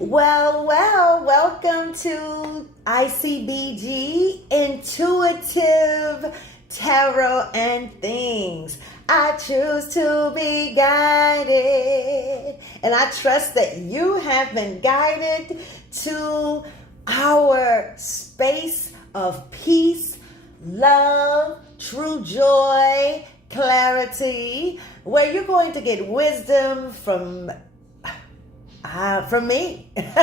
Welcome to ICBG Intuitive Tarot and Things. I choose to be guided, and I trust that you have been guided to our space of peace, love, true joy, clarity, where you're going to get wisdom from me as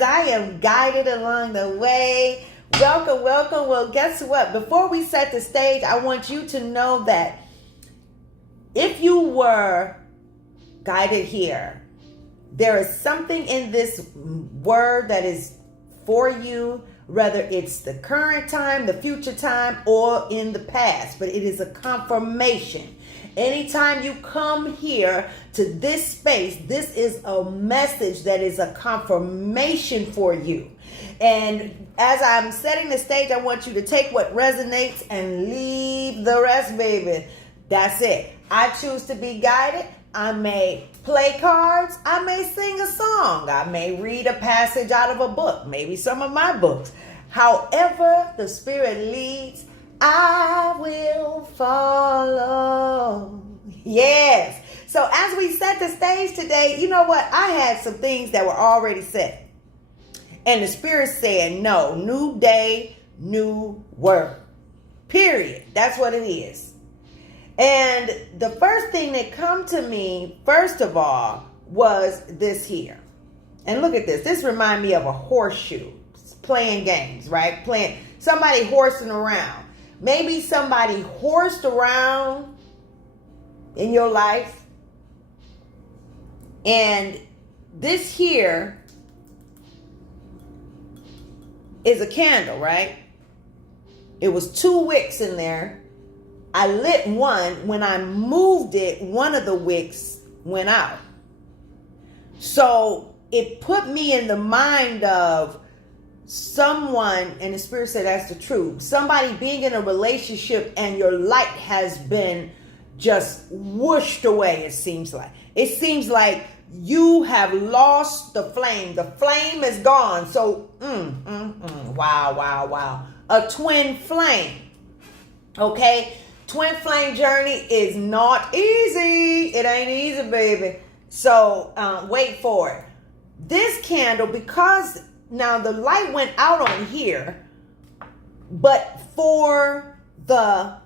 I am guided along the way. Welcome. Well, guess what? Before we set the stage, I want you to know that if you were guided here, there is something in this word that is for you, whether it's the current time, the future time, or in the past, but it is a confirmation. Anytime you come here to this space, this is a message that is a confirmation for you. And as I'm setting the stage, I want you to take what resonates and leave the rest, baby. That's it. I choose to be guided. I may play cards. I may sing a song. I may read a passage out of a book, maybe some of my books. However the Spirit leads, I will follow. Yes. So as we set the stage today, you know what? I had some things that were already set. And the Spirit said, no, new day, new word. Period. That's what it is. And the first thing that come to me, first of all, was this here. And look at this. This reminds me of a horseshoe. Playing games, right? Playing somebody horsing around. Maybe somebody horsed around in your life. And this here is a candle, right? It was 2 wicks in there. I lit one. When I moved it, one of the wicks went out. So it put me in the mind of someone, and the Spirit said that's the truth, somebody being in a relationship and your light has been just whooshed away. It seems like you have lost the flame. The flame is gone. So wow, a twin flame. Okay, twin flame journey is not easy. It ain't easy, baby. So wait for it. This candle, because now the light went out on here, but for the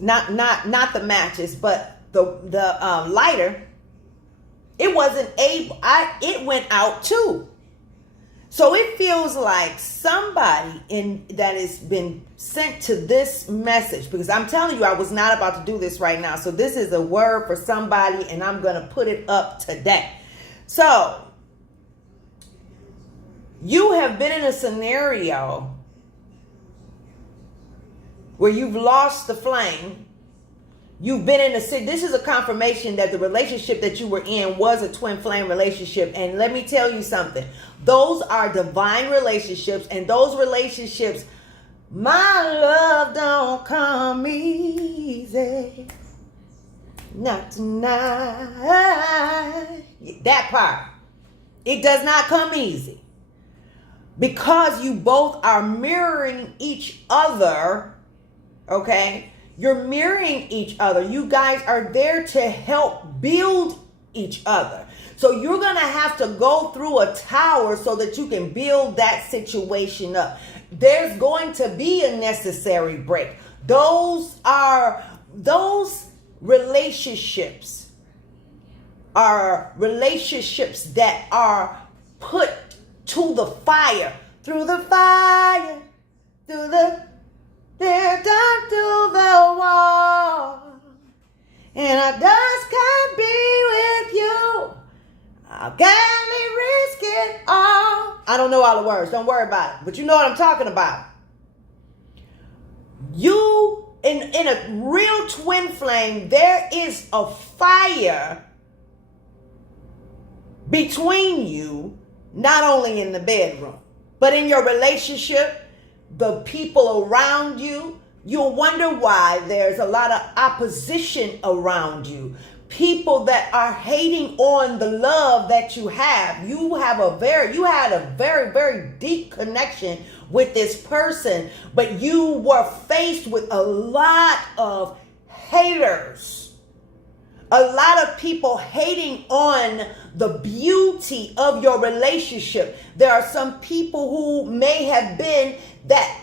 not the matches, but the lighter, it wasn't able. It went out too. So it feels like somebody that has been sent to this message, because I'm telling you, I was not about to do this right now. So this is a word for somebody, and I'm going to put it up today. So, you have been in a scenario where you've lost the flame. You've been in this is a confirmation that the relationship that you were in was a twin flame relationship. And let me tell you something. Those are divine relationships, and those relationships, my love don't come easy. Not tonight. That part. It does not come easy. Because you both are mirroring each other. Okay? You're mirroring each other. You guys are there to help build each other. So you're going to have to go through a tower so that you can build that situation up. There's going to be a necessary break. Those relationships are relationships that are put to the fire, through the fire, they're down to the wall, and I just can't be with you. I'll gladly risk it all. I don't know all the words. Don't worry about it. But you know what I'm talking about. You, in a real twin flame, there is a fire between you, not only in the bedroom, but in your relationship, the people around you. You'll wonder why there's a lot of opposition around you. people that are hating on the love that you have. You had a very, very deep connection with this person, but you were faced with a lot of haters. A lot of people hating on the beauty of your relationship. There are some people who may have been that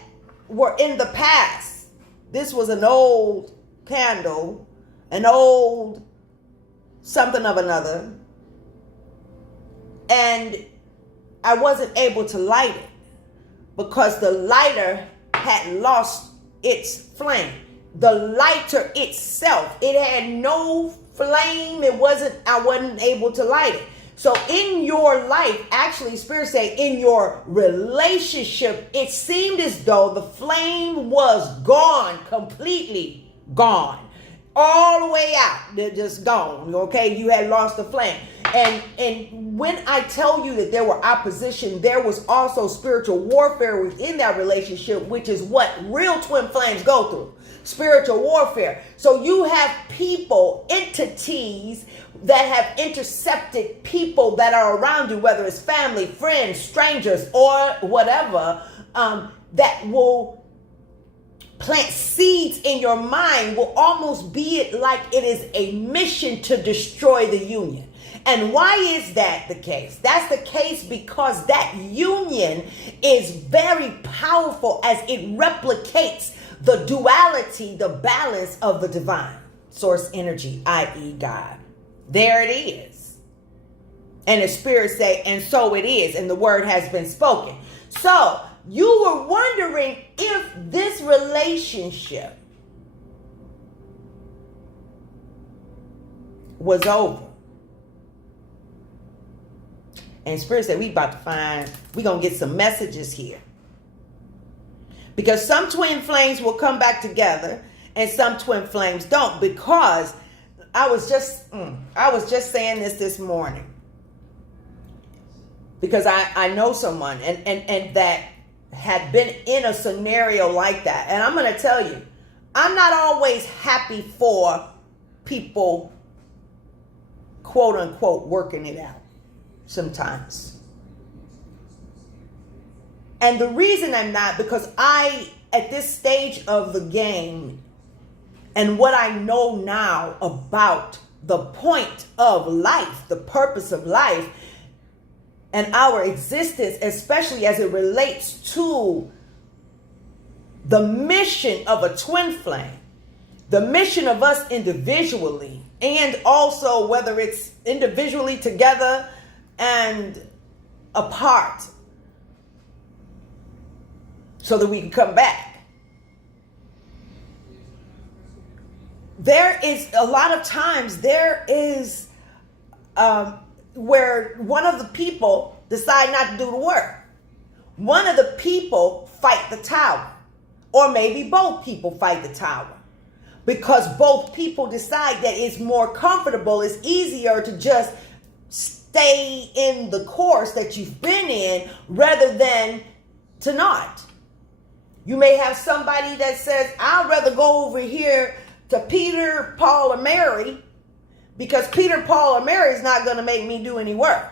were in the past. This was an old candle, an old something of another, and I wasn't able to light it because the lighter had lost its flame. The lighter itself, it had no flame. I wasn't able to light it. So in your life, actually, Spirit say in your relationship, it seemed as though the flame was gone, completely gone. All the way out. They're just gone. Okay, you had lost the flame. And when I tell you that there were opposition, there was also spiritual warfare within that relationship, which is what real twin flames go through. Spiritual warfare. So you have people, entities that have intercepted people that are around you, whether it's family, friends, strangers, or whatever, that will plant seeds in your mind, will almost be it like it is a mission to destroy the union. And why is that the case? That's the case because that union is very powerful as it replicates the duality, the balance of the divine source energy, i.e. God. There it is. And the Spirit say, and so it is, and the word has been spoken. So you were wondering if this relationship was over. And Spirit said, we're going to get some messages here. Because some twin flames will come back together and some twin flames don't. Because I was just saying this morning. Because I know someone and that had been in a scenario like that. And I'm going to tell you, I'm not always happy for people, quote unquote, working it out sometimes. And the reason I'm not, because at this stage of the game and what I know now about the point of life, the purpose of life, and our existence, especially as it relates to the mission of a twin flame, the mission of us individually, and also whether it's individually together and apart, so that we can come back. There is a lot of times where one of the people decide not to do the work. One of the people fight the tower. Or maybe both people fight the tower. Because both people decide that it's more comfortable, it's easier to just stay in the course that you've been in rather than to not. You may have somebody that says, I'd rather go over here to Peter, Paul, or Mary, because Peter, Paul, or Mary is not going to make me do any work.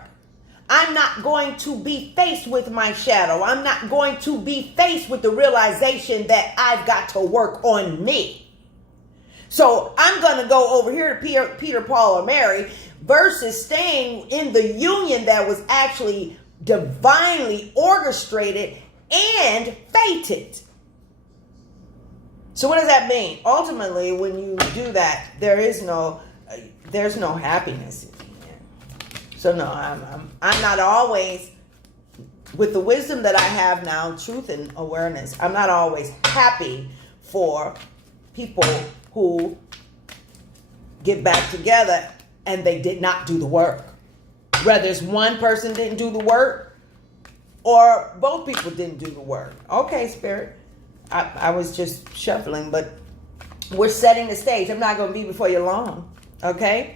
I'm not going to be faced with my shadow. I'm not going to be faced with the realization that I've got to work on me. So I'm going to go over here to Peter, Paul, or Mary versus staying in the union that was actually divinely orchestrated and fated. So what does that mean? Ultimately, when you do that, there's no happiness in it. So no, I'm not always, with the wisdom that I have now, truth and awareness, I'm not always happy for people who get back together and they did not do the work. Whether it's one person didn't do the work or both people didn't do the work. Okay, Spirit. I was just shuffling, but we're setting the stage. I'm not going to be before you long. Okay?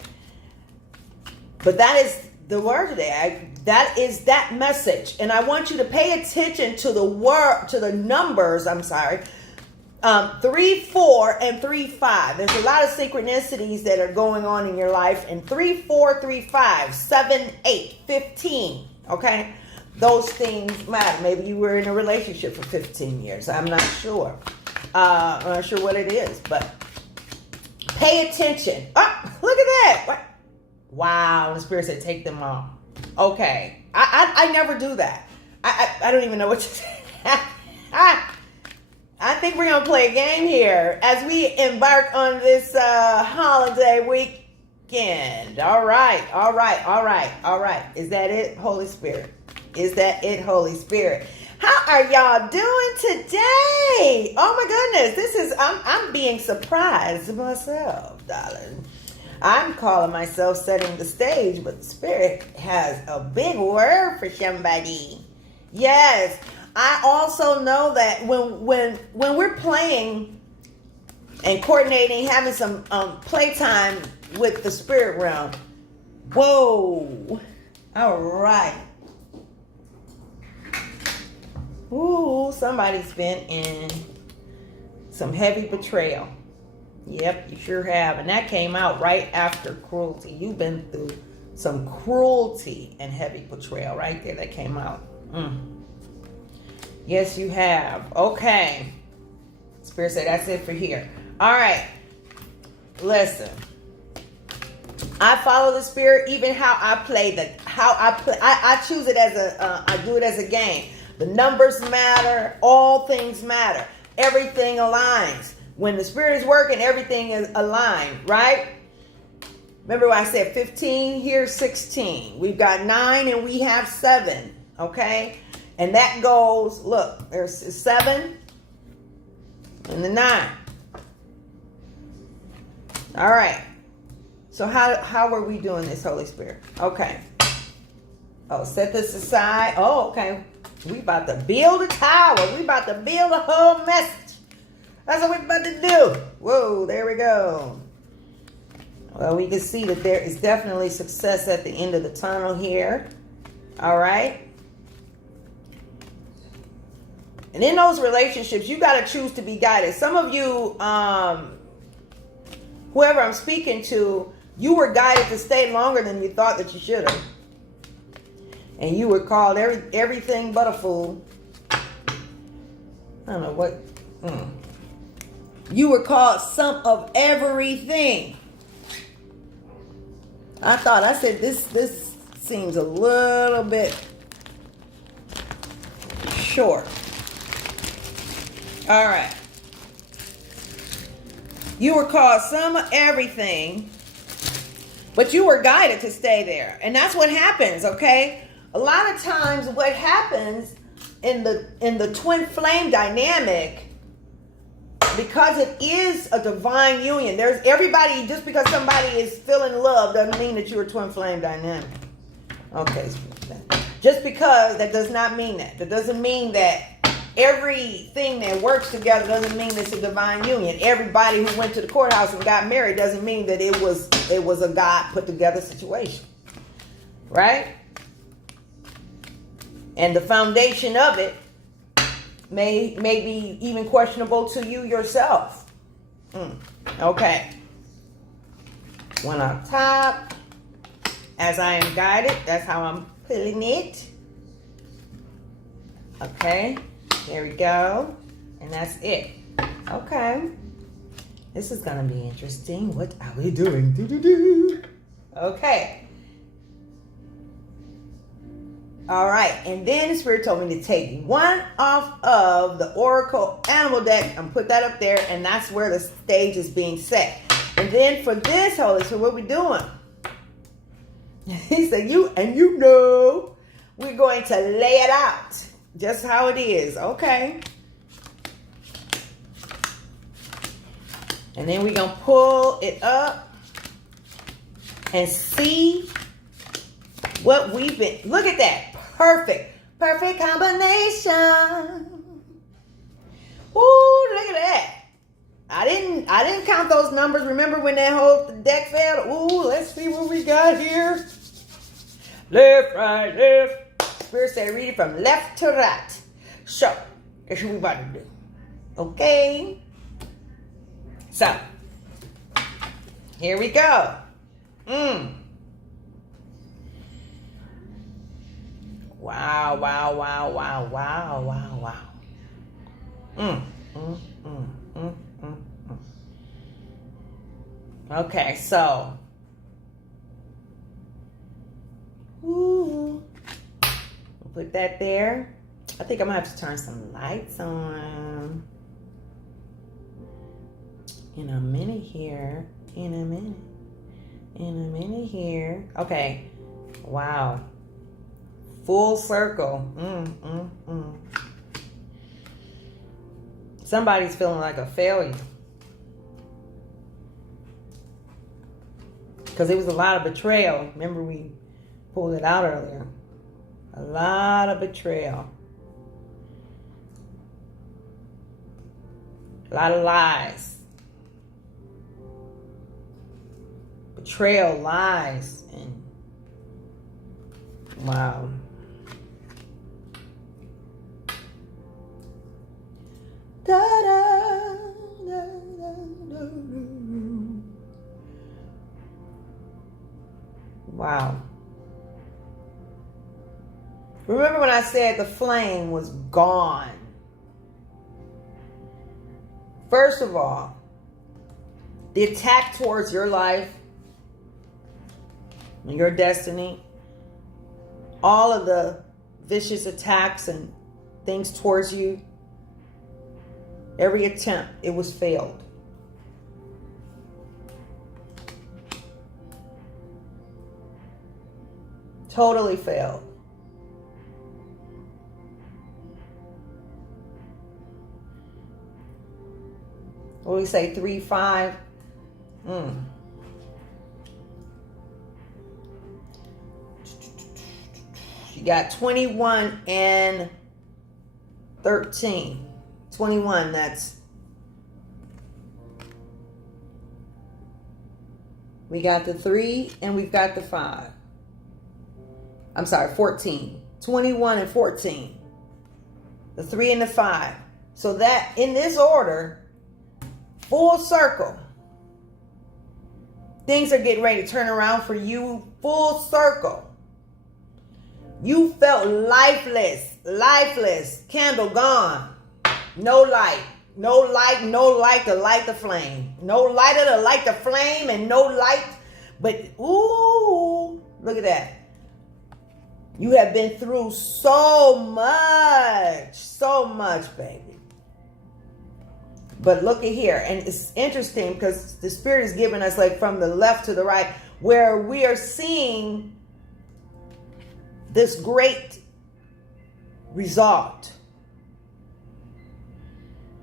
But that is the word today. That is that message. And I want you to pay attention to the word, to the numbers, 3, 4, and 3, 5. There's a lot of synchronicities that are going on in your life. And 3, 4, 3, 5, 7, 8, 15. Okay? Those things matter. Maybe you were in a relationship for 15 years. I'm not sure. I'm not sure what it is. But pay attention. Oh, look at that. What? Wow. The Spirit said take them off. Okay. I never do that. I don't even know what to say. I think we're going to play a game here as we embark on this holiday weekend. All right. Is that it, Holy Spirit? Is that it, Holy Spirit? How are y'all doing today? Oh my goodness. I'm being surprised myself, darling. I'm calling myself setting the stage, but the Spirit has a big word for somebody. Yes. I also know that when we're playing and coordinating, having some playtime with the spirit realm. Whoa. All right. Ooh, somebody's been in some heavy betrayal. Yep, you sure have. And that came out right after cruelty. You've been through some cruelty and heavy betrayal right there. That came out. Yes, you have. Okay. Spirit said that's it for here. All right. Listen. I follow the Spirit, even how I play I choose it as I do it as a game. The numbers matter. All things matter. Everything aligns. When the Spirit is working, everything is aligned, right? Remember what I said, 15, here's 16. We've got 9 and we have 7, okay? And that goes, look, there's 7 and the 9. All right. So how are we doing this, Holy Spirit? Okay. Oh, set this aside. Oh, okay. We about to build a tower. We about to build a whole message. That's what we're about to do. Whoa, there we go. Well, we can see that there is definitely success at the end of the tunnel here. All right. And in those relationships, you got to choose to be guided. Some of you, whoever I'm speaking to, you were guided to stay longer than you thought that you should have. And you were called everything but a fool. I don't know what. You were called some of everything. I said, this seems a little bit short. All right. You were called some of everything, but you were guided to stay there. And that's what happens, okay? A lot of times what happens in the twin flame dynamic, because it is a divine union, there's everybody, just because somebody is feeling love doesn't mean that you're a twin flame dynamic. Okay. Just because, that does not mean that. That doesn't mean that everything that works together doesn't mean it's a divine union. Everybody who went to the courthouse and got married doesn't mean that it was a God put together situation. Right? And the foundation of it may be even questionable to you yourself. Okay. One on top. As I am guided, that's how I'm pulling it. Okay. There we go. And that's it. Okay. This is going to be interesting. What are we doing? Okay. All right. And then the Spirit told me to take one off of the Oracle Animal deck and put that up there. And that's where the stage is being set. And then for this, Holy Spirit, what are we doing? He said, we're going to lay it out. Just how it is. Okay. And then we're going to pull it up and see what we've been. Look at that. Perfect combination. Ooh, look at that. I didn't count those numbers. Remember when that whole deck fell? Ooh, let's see what we got here. Left, right, left. Spirit said read it from left to right. So, that's what we about to do. Okay. So, here we go. Wow, wow, wow, wow, wow, wow, wow. Okay, so. Ooh. Put that there. I think I'm going to have to turn some lights on. In a minute here. In a minute here. Okay. Wow. Full circle. Somebody's feeling like a failure. Because it was a lot of betrayal. Remember we pulled it out earlier. A lot of betrayal. A lot of lies. Betrayal, lies, and wow. Da, da, da, da, da. Wow. Remember when I said the flame was gone? First of all, the attack towards your life, your destiny, all of the vicious attacks and things towards you, every attempt, it was failed. Totally failed. What do we say, 3, 5? You got 21 and 13. 21, that's... We got the 3 and we've got the 5. I'm sorry, 14. 21 and 14. The 3 and the 5. So that, in this order, full circle. Things are getting ready to turn around for you. Full circle. You felt lifeless. Lifeless. Candle gone. No light. No light. No light to light the flame. No lighter to light the flame and no light. But, ooh, look at that. You have been through so much, baby. But look at here. And it's interesting because the Spirit is giving us like from the left to the right where we are seeing this great result.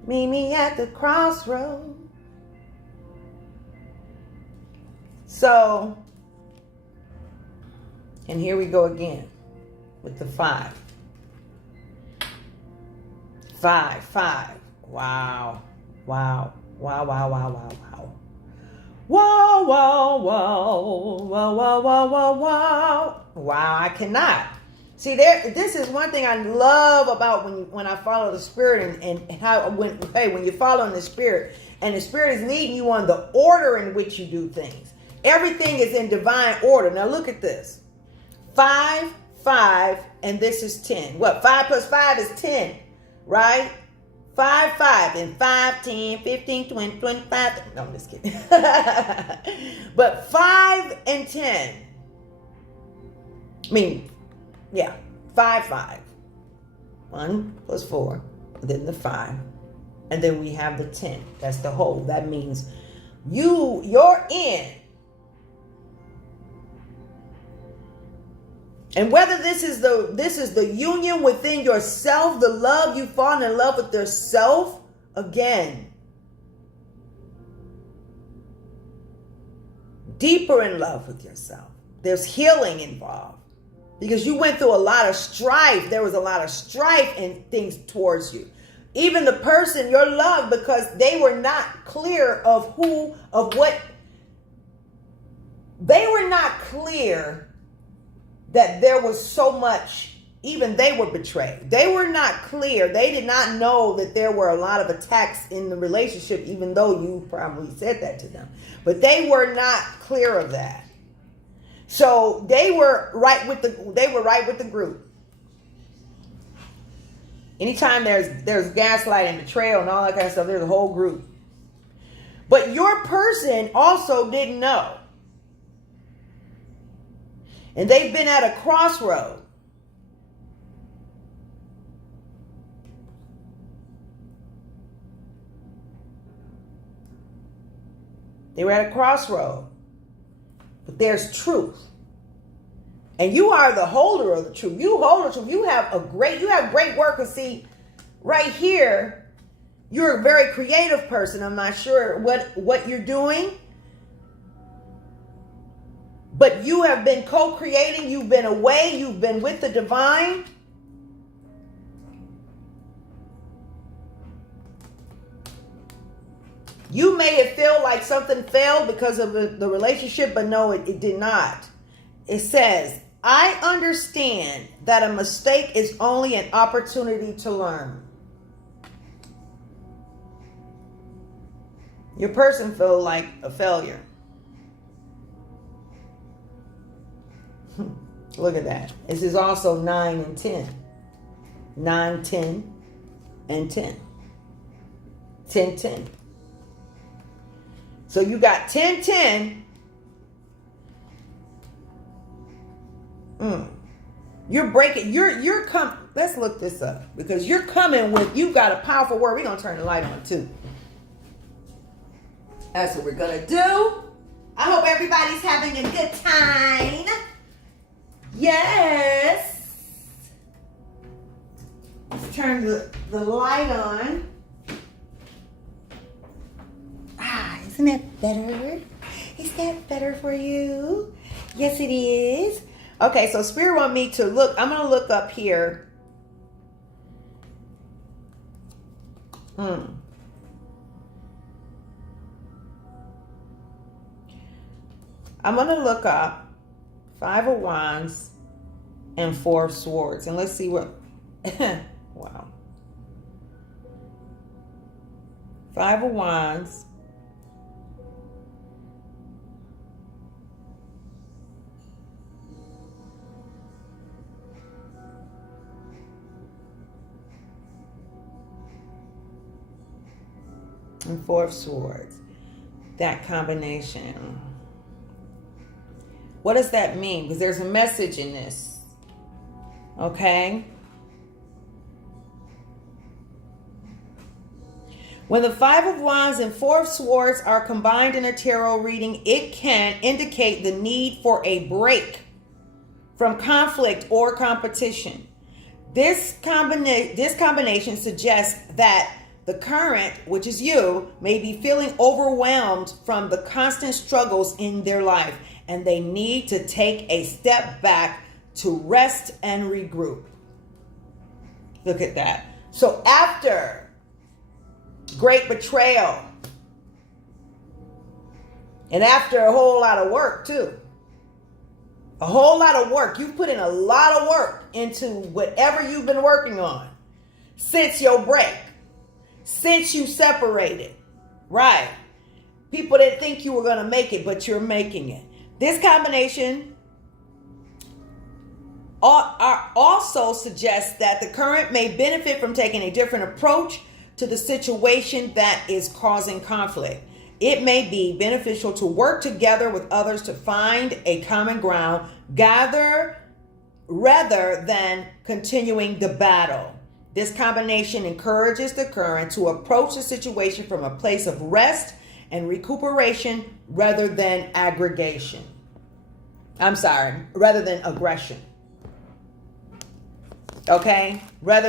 Meet me at the crossroad. So, and here we go again with the 5. 5, 5. Wow. Wow. Wow, wow, wow, wow, wow. Wow, wow, wow. Wow, wow, wow, wow, wow. Wow, I cannot. See, this is one thing I love about when I follow the Spirit and how when you're following the Spirit and the Spirit is leading you on the order in which you do things. Everything is in divine order. Now look at this. 5, 5, and this is 10. What? 5 plus 5 is 10, right? 5, 5, and 5, 10, 15, 20, 25. No, I'm just kidding. But 5 and 10. I mean, yeah, 5, 5. 1 plus 4, then the 5. And then we have the 10. That's the whole. That means you're in. And whether this is the union within yourself, the love, you've fallen in love with yourself again. Deeper in love with yourself. There's healing involved. Because you went through a lot of strife. There was a lot of strife and things towards you. Even the person, your love, because they were not clear of what. They were not clear that there was so much even they were betrayed. They were not clear. They did not know that there were a lot of attacks in the relationship, even though you probably said that to them. But they were not clear of that. So they were right with the group. Anytime there's gaslighting, betrayal, and all that kind of stuff, there's a whole group. But your person also didn't know. And they've been at a crossroad. They were at a crossroad. But there's truth. And you are the holder of the truth. You hold the truth. You have great work. And see, right here, you're a very creative person. I'm not sure what you're doing. But you have been co-creating. You've been away. You've been with the divine. You may have felt like something failed because of the relationship, but no, it did not. It says, I understand that a mistake is only an opportunity to learn. Your person felt like a failure. Look at that. This is also 9 and 10. 9, 10, and 10. 10, 10. So you got 10, 10. You're breaking, you're coming. Let's look this up because you're coming with, you've got a powerful word. We're going to turn the light on too. That's what we're going to do. I hope everybody's having a good time. Yes. Let's turn the light on. Isn't that better? Is that better for you? Yes, it is. Okay, so Spirit want me to look. I'm going to look up here. I'm going to look up 5 of Wands and 4 of Swords. And let's see what... Wow. 5 of Wands. And 4 of Swords. That combination. What does that mean? Because there's a message in this. Okay? When the 5 of Wands and 4 of Swords are combined in a tarot reading, it can indicate the need for a break from conflict or competition. This combination suggests that the current, which is you, may be feeling overwhelmed from the constant struggles in their life, and they need to take a step back to rest and regroup. Look at that. So after great betrayal, and after a whole lot of work too, a whole lot of work, you've put in a lot of work into whatever you've been working on since your break. Since you separated, right? People didn't think you were going to make it, but you're making it. This combination also suggests that the current may benefit from taking a different approach to the situation that is causing conflict. It may be beneficial to work together with others to find a common ground, rather than continuing the battle. This combination encourages the current to approach the situation from a place of rest and recuperation rather than aggression. Okay? Rather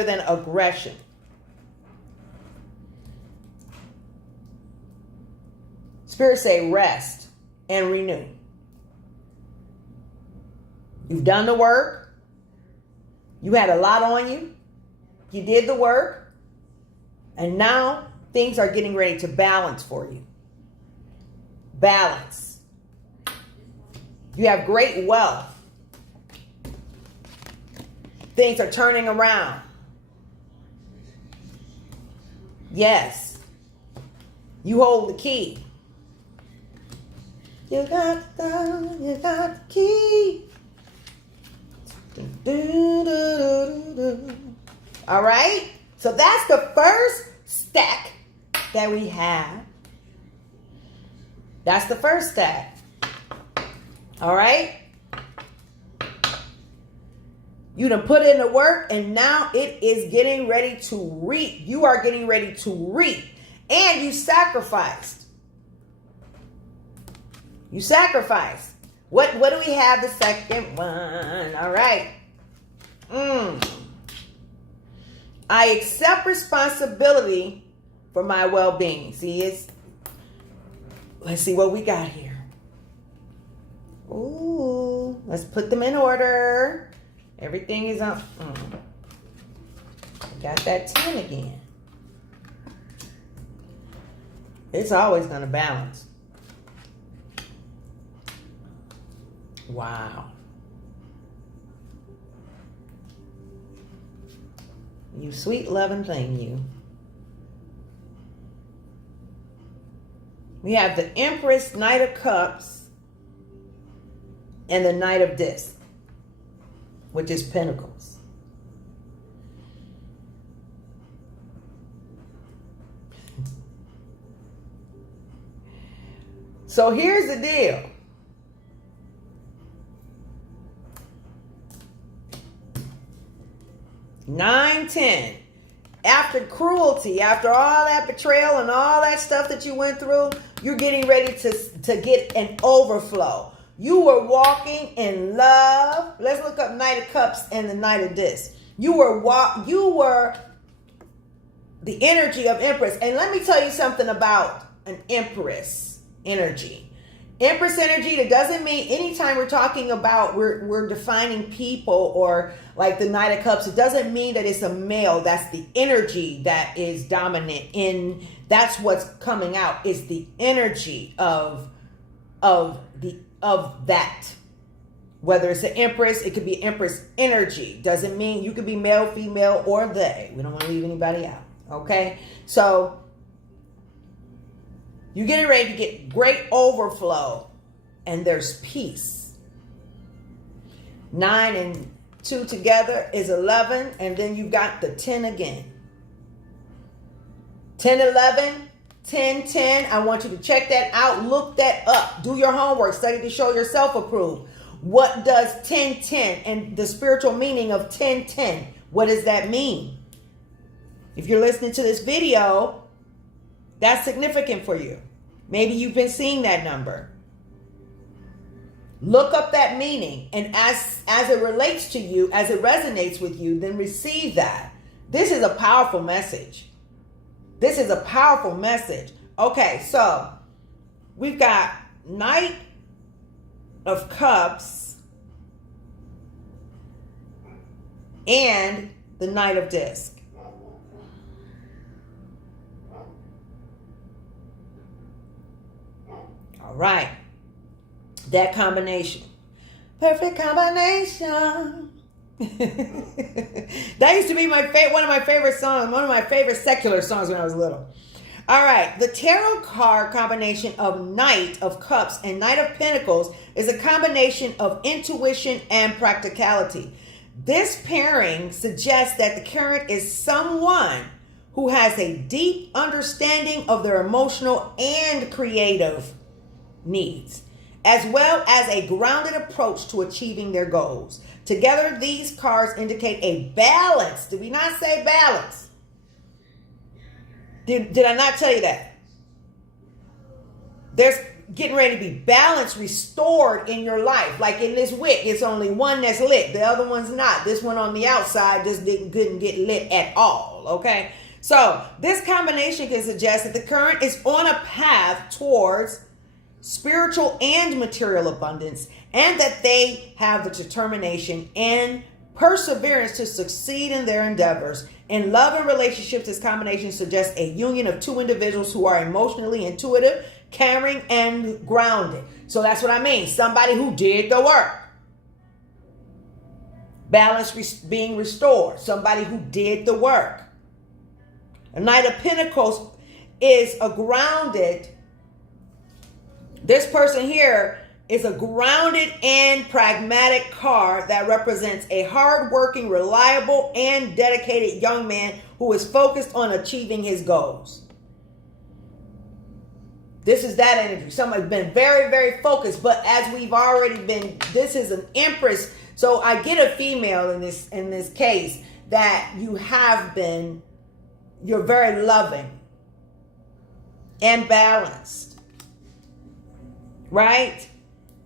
than aggression. Spirit say rest and renew. You've done the work. You had a lot on you. You did the work, and now things are getting ready to balance for you. Balance. You have great wealth. things are turning around. Yes. You hold the key. You got the key. All right. So that's the first stack that we have. That's the first stack. All right. You done put in the work, and now it is getting ready to reap. You are getting ready to reap. And you sacrificed. You sacrificed. What do we have the second one? All right. I accept responsibility for my well-being. See, let's see what we got here. Ooh, let's put them in order. Everything is on. Got that 10 again. It's always going to balance. Wow. You sweet loving thing, you. We have the Empress, Knight of Cups, and the Knight of Discs, which is Pentacles. So here's the deal. Nine, 10. After cruelty, after all that betrayal and all that stuff that you went through, you're getting ready to get an overflow. You were walking in love. Let's look up Knight of Cups and the Knight of Discs. You were the energy of Empress. And let me tell you something about an Empress energy. Empress energy, that doesn't mean anytime we're talking about, we're defining people or like the Knight of Cups, it doesn't mean that it's a male. That's the energy that is dominant in, that's what's coming out, is the energy of that. Whether it's an Empress, it could be Empress energy. Doesn't mean you could be male, female, or they. We don't want to leave anybody out. Okay? So you're getting ready to get great overflow, and there's peace. 9 and 2 together is 11, and then you got the 10 again. 10, 11, 10, 10. I want you to check that out. Look that up. Do your homework. Study to show yourself approved. What does 10, 10 and the spiritual meaning of 10, 10? What does that mean? If you're listening to this video, that's significant for you. Maybe you've been seeing that number. Look up that meaning. And as it relates to you, as it resonates with you, then receive that. This is a powerful message. This is a powerful message. Okay, so we've got Knight of Cups and the Knight of Discs. All right. That combination. Perfect combination. That used to be one of my favorite songs, one of my favorite secular songs when I was little. All right. The tarot card combination of Knight of Cups and Knight of Pentacles is a combination of intuition and practicality. This pairing suggests that the current is someone who has a deep understanding of their emotional and creative needs, as well as a grounded approach to achieving their goals. Together, these cards indicate a balance. Did we not say balance? Did I not tell you that? There's getting ready to be balance restored in your life. Like in this wick, it's only one that's lit. The other one's not. This one on the outside just couldn't get lit at all. Okay? So this combination can suggest that the current is on a path towards spiritual and material abundance, and that they have the determination and perseverance to succeed in their endeavors. In love and relationships, this combination suggests a union of two individuals who are emotionally intuitive, caring, and grounded. So that's what I mean. Somebody who did the work. Balance being restored. Somebody who did the work. A Knight of Pentacles is a grounded. This person here is a grounded and pragmatic card that represents a hardworking, reliable, and dedicated young man who is focused on achieving his goals. This is that energy. Someone's been very, very focused, but as we've already been, this is an Empress. So I get a female in this case that you're very loving and balanced, right?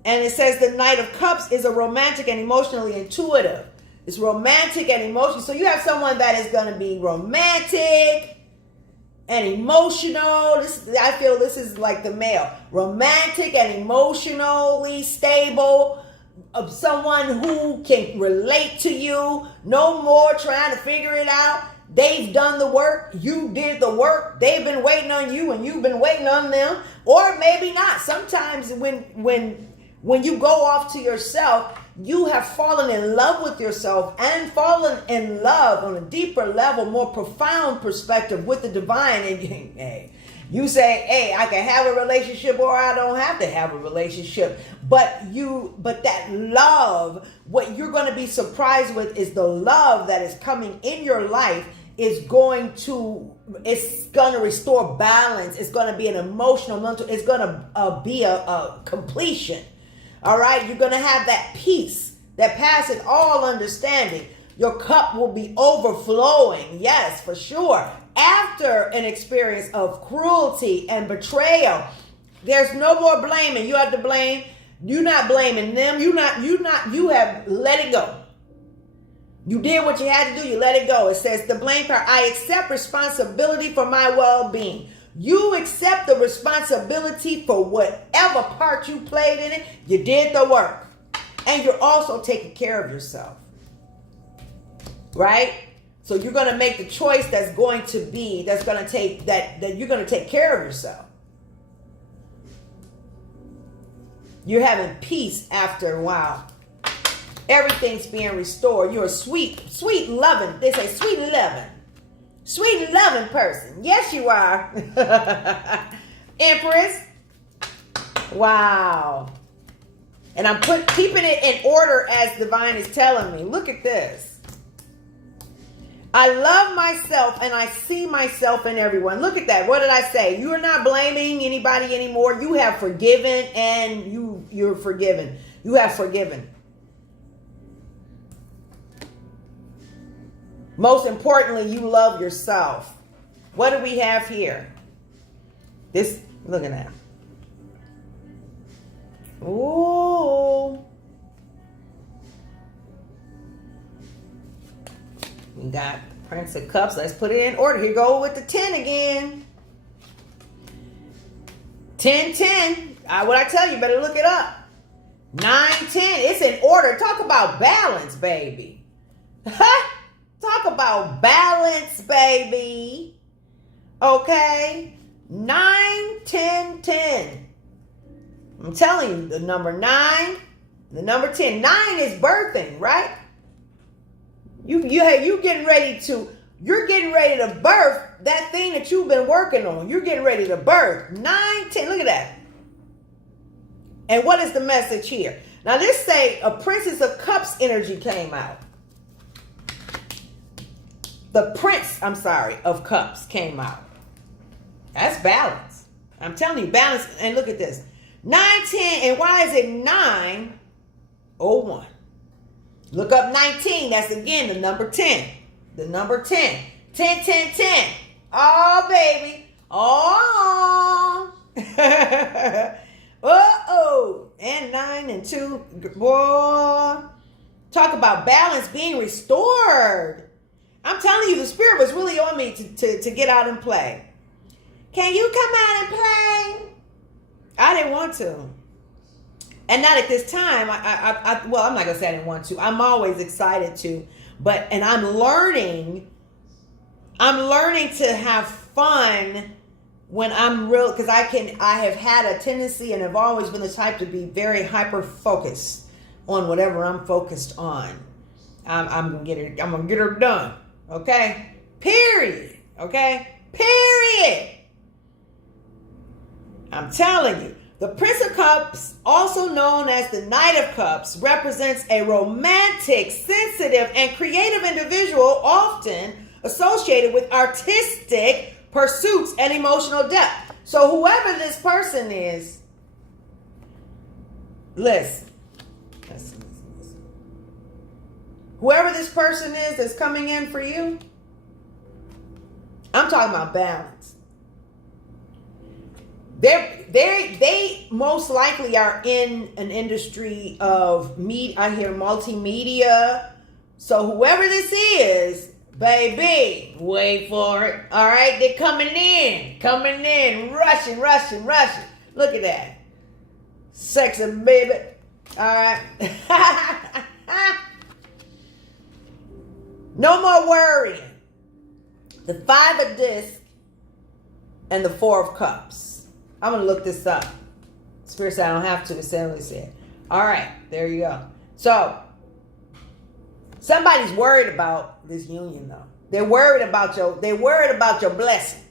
And it says the Knight of Cups is a romantic and emotionally intuitive. It's romantic and emotional. So you have someone that is going to be romantic and emotional. I feel this is like the male. Romantic and emotionally stable. Of someone who can relate to you. No more trying to figure it out. They've done the work. You did the work. They've been waiting on you and you've been waiting on them. Or maybe not. Sometimes when you go off to yourself, you have fallen in love with yourself and fallen in love on a deeper level, more profound perspective with the divine. And you say, hey, I can have a relationship or I don't have to have a relationship. But that love, what you're going to be surprised with is the love that is coming in your life it's going to restore balance. It's going to be an emotional, mental, it's going to be a completion. All right. You're going to have that peace that passeth all understanding. Your cup will be overflowing. Yes, for sure. After an experience of cruelty and betrayal, there's no more blaming. You have to blame. You're not blaming them. You have let it go. You did what you had to do. You let it go. It says the blame card. I accept responsibility for my well-being. You accept the responsibility for whatever part you played in it. You did the work. And you're also taking care of yourself. Right? So you're going to make the choice that you're going to take care of yourself. You're having peace after a while. Everything's being restored. You're a sweet, loving. They say sweet and loving person. Yes, you are. Empress. Wow. And I'm keeping it in order as divine is telling me. Look at this. I love myself and I see myself in everyone. Look at that. What did I say? You are not blaming anybody anymore. You have forgiven and you're forgiven. You have forgiven. Most importantly, you love yourself. What do we have here? Look at that. Ooh. We got Prince of Cups. Let's put it in order. Here go with the 10 again. 10, 10. What I tell you, better look it up. 9, 10. It's in order. Talk about balance, baby. Talk about balance, baby. Okay. 9, 10, 10. I'm telling you, the number 9, the number 10. 9 is birthing, right? You're getting ready to birth that thing that you've been working on. You're getting ready to birth. 9, 10. Look at that. And what is the message here? Now, let's say a Princess of Cups energy came out. The Prince, of Cups came out. That's balance. I'm telling you, balance. And look at this. 9, 10. And why is it 901? Look up 19. That's again the number 10. The number 10. 10, 10, 10. Oh, baby. Oh. Uh-oh. And 9 and 2. Boy. Talk about balance being restored. I'm telling you, the spirit was really on me to get out and play. Can you come out and play? I didn't want to. And not at this time. I'm not going to say I didn't want to. I'm always excited to. And I'm learning to have fun when I'm real. Because I have had a tendency and have always been the type to be very hyper-focused on whatever I'm focused on. I'm gonna get it. I'm gonna get her done. Okay. Period. Okay. Period. I'm telling you. The Prince of Cups, also known as the Knight of Cups, represents a romantic, sensitive, and creative individual, often associated with artistic pursuits and emotional depth. So whoever this person is, listen. Whoever this person is that's coming in for you, I'm talking about balance. They most likely are in an industry of I hear multimedia. So whoever this is, baby, wait for it. All right, they're coming in, rushing. Look at that, sexy baby. All right. No more worrying. The 5 of discs and the 4 of cups. I'm going to look this up. Spirit said I don't have to. It's only said. All right. There you go. So, somebody's worried about this union, though. They're worried about your blessing.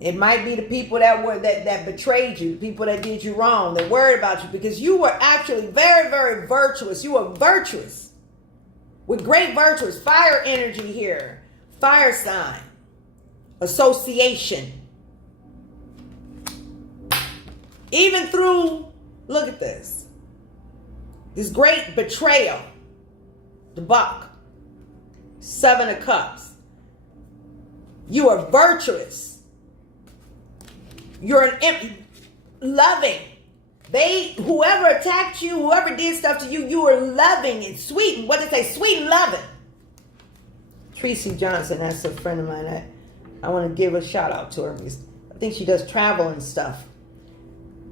It might be the people that betrayed you, the people that did you wrong. They're worried about you because you were actually very, very virtuous. You were virtuous. With great virtuous. Fire energy here. Fire sign. Association. Even through, look at this. This great betrayal. The buck. 7 of cups. You are virtuous. You're loving. Whoever attacked you, whoever did stuff to you, you were loving and sweet. What did they say? Sweet and loving. Tracy Johnson, that's a friend of mine. I want to give a shout out to her because I think she does travel and stuff.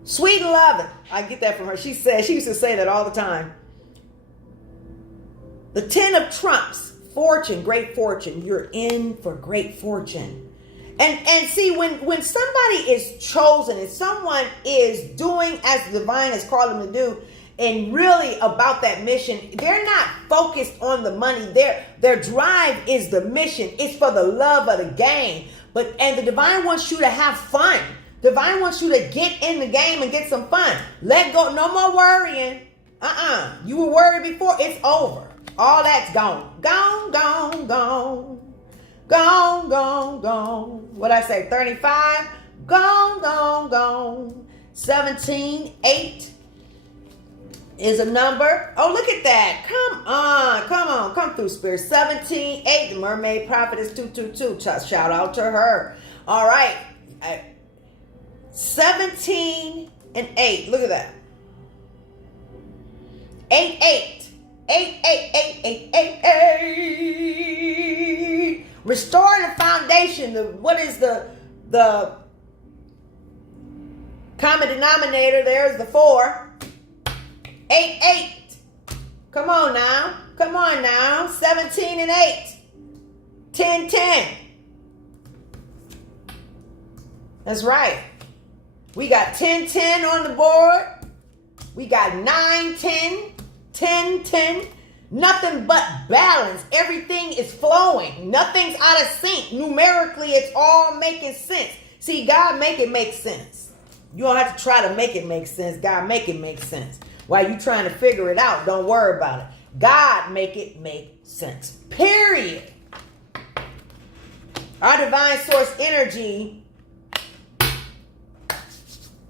Sweet and loving. I get that from her. She used to say that all the time. The 10 of trumps. Fortune, great fortune. You're in for great fortune. And see, when somebody is chosen and someone is doing as the divine has called them to do, and really about that mission, they're not focused on the money. Their drive is the mission. It's for the love of the game. And the divine wants you to have fun. Divine wants you to get in the game and get some fun. Let go. No more worrying. You were worried before. It's over. All that's gone. Gone. What I say? 35. Gone. 17. 8 is a number. Oh, look at that. Come through, Spirit. 17. 8. The Mermaid Prophetess 222. Shout out to her. All right. 17 and 8. Look at that. 8. Restoring the foundation. What is the common denominator? There's the 4. 8. Come on now. 17 and 8. 10. That's right. We got 10 on the board. We got 9, 10. Nothing but balance. Everything is flowing. Nothing's out of sync. Numerically, it's all making sense. See, God make it make sense. You don't have to try to make it make sense. God make it make sense. While you trying to figure it out, don't worry about it. God make it make sense. Period. Our divine source energy.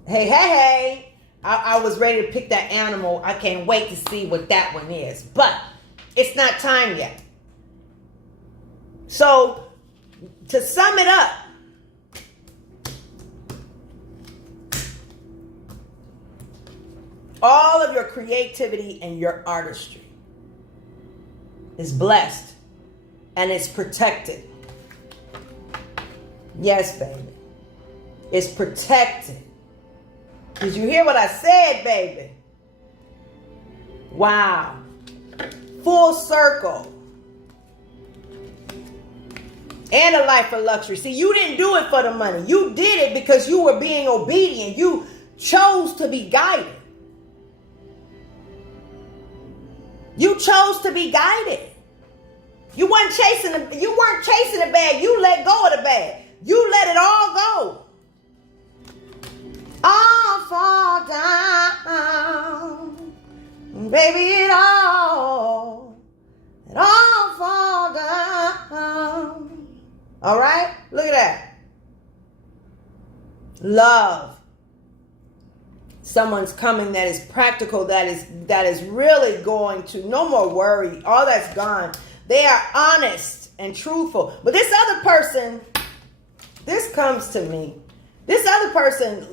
Hey. I was ready to pick that animal. I can't wait to see what that one is. But it's not time yet. So, to sum it up, all of your creativity and your artistry is blessed and it's protected. Yes, baby. It's protected. Did you hear what I said, baby? Wow. Full circle. And a life of luxury. See, you didn't do it for the money. You did it because you were being obedient. You chose to be guided. You chose to be guided. You weren't chasing the bag. You let go of the bag. You let it all go. All fall down. Baby, it all fall down. All right? Look at that. Love. Someone's coming that is practical, that is really going to, no more worry. All that's gone. They are honest and truthful. But this other person, this comes to me. This other person,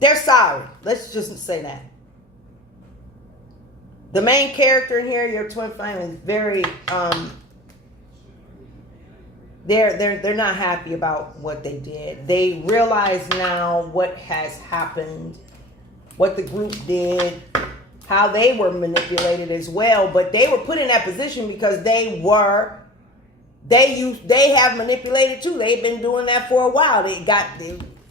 they're sorry. Let's just say that. The main character in here, your twin flame, is very they're not happy about what they did. They realize now what has happened, what the group did, how they were manipulated as well. But they were put in that position because they have manipulated too. They've been doing that for a while.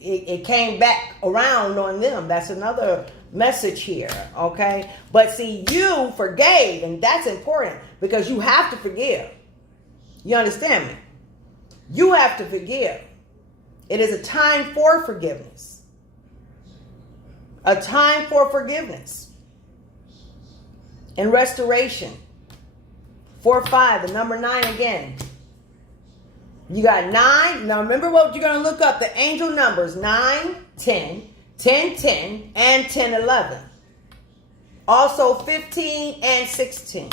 It came back around on them. That's another message here, okay? But see, you forgave, and that's important because you have to forgive. You understand me? You have to forgive. It is a time for forgiveness. A time for forgiveness and restoration. 4-5, the number 9 again. You got 9. Now remember what you're going to look up. The angel numbers 9, 10, 10, 10, and 10, 11. Also 15 and 16.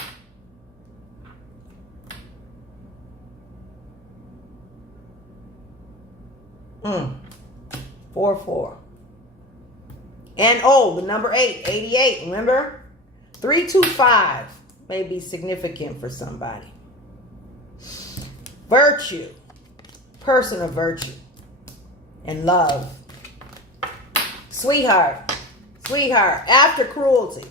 Mm. 4, 4. And the number 8, 88. Remember? 3, 2, 5 may be significant for somebody. Virtue. Person of virtue. And love. Sweetheart. Sweetheart. After cruelty.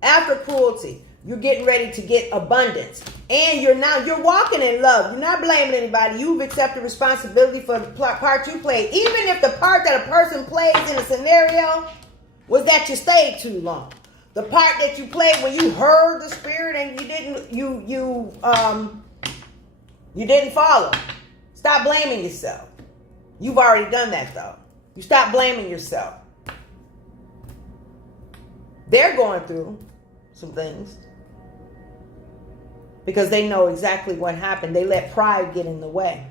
After cruelty. You're getting ready to get abundance. And you're walking in love. You're not blaming anybody. You've accepted responsibility for the part you played. Even if the part that a person plays in a scenario was that you stayed too long. The part that you played when you heard the spirit and you didn't follow. Stop blaming yourself. You've already done that though. You stop blaming yourself. They're going through some things because they know exactly what happened. They let pride get in the way.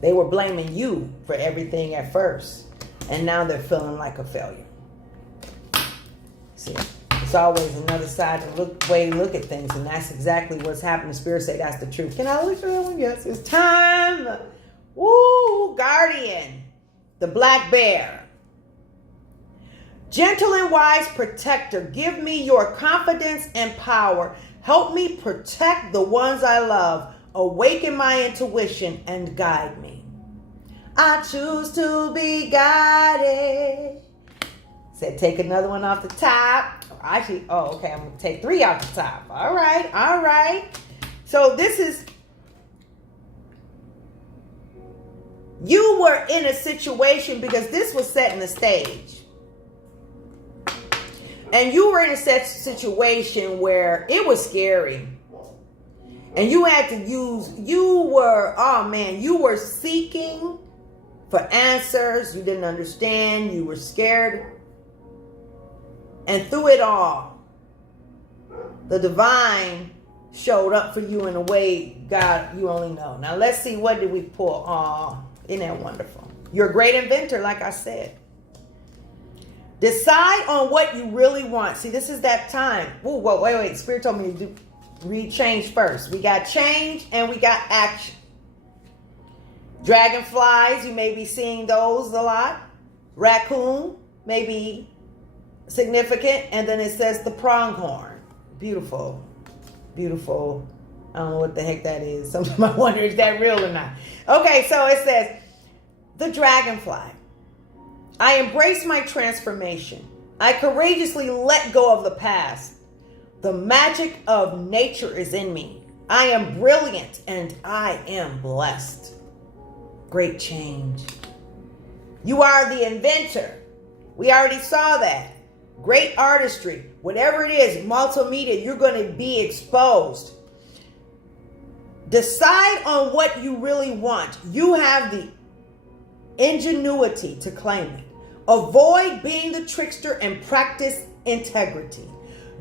They were blaming you for everything at first, and now they're feeling like a failure. See, it's always another side way to look at things, and that's exactly what's happening. Spirit say that's the truth. Can I look for that one? Yes, it's time. Woo, guardian, the black bear. Gentle and wise protector, give me your confidence and power. Help me protect the ones I love. Awaken my intuition and guide me. I choose to be guided. Said take another one off the top. Actually, okay, I'm going to take 3 off the top. All right. So this is, you were in a situation because this was setting the stage. And you were in a situation where it was scary. And you had to you were seeking for answers. You didn't understand. You were scared. And through it all, the divine showed up for you in a way, God, you only know. Now let's see, what did we pull? Isn't that wonderful? You're a great inventor, like I said. Decide on what you really want. See, this is that time. Ooh, wait. Spirit told me to read change first. We got change and we got action. Dragonflies, you may be seeing those a lot. Raccoon may be significant. And then it says the pronghorn. Beautiful. Beautiful. I don't know what the heck that is. Sometimes I wonder, is that real or not? Okay, so it says the dragonfly. I embrace my transformation. I courageously let go of the past. The magic of nature is in me. I am brilliant and I am blessed. Great change. You are the inventor. We already saw that. great artistry, whatever it is, multimedia, you're going to be exposed. Decide on what you really want. You have the ingenuity to claim it. Avoid being the trickster and practice integrity.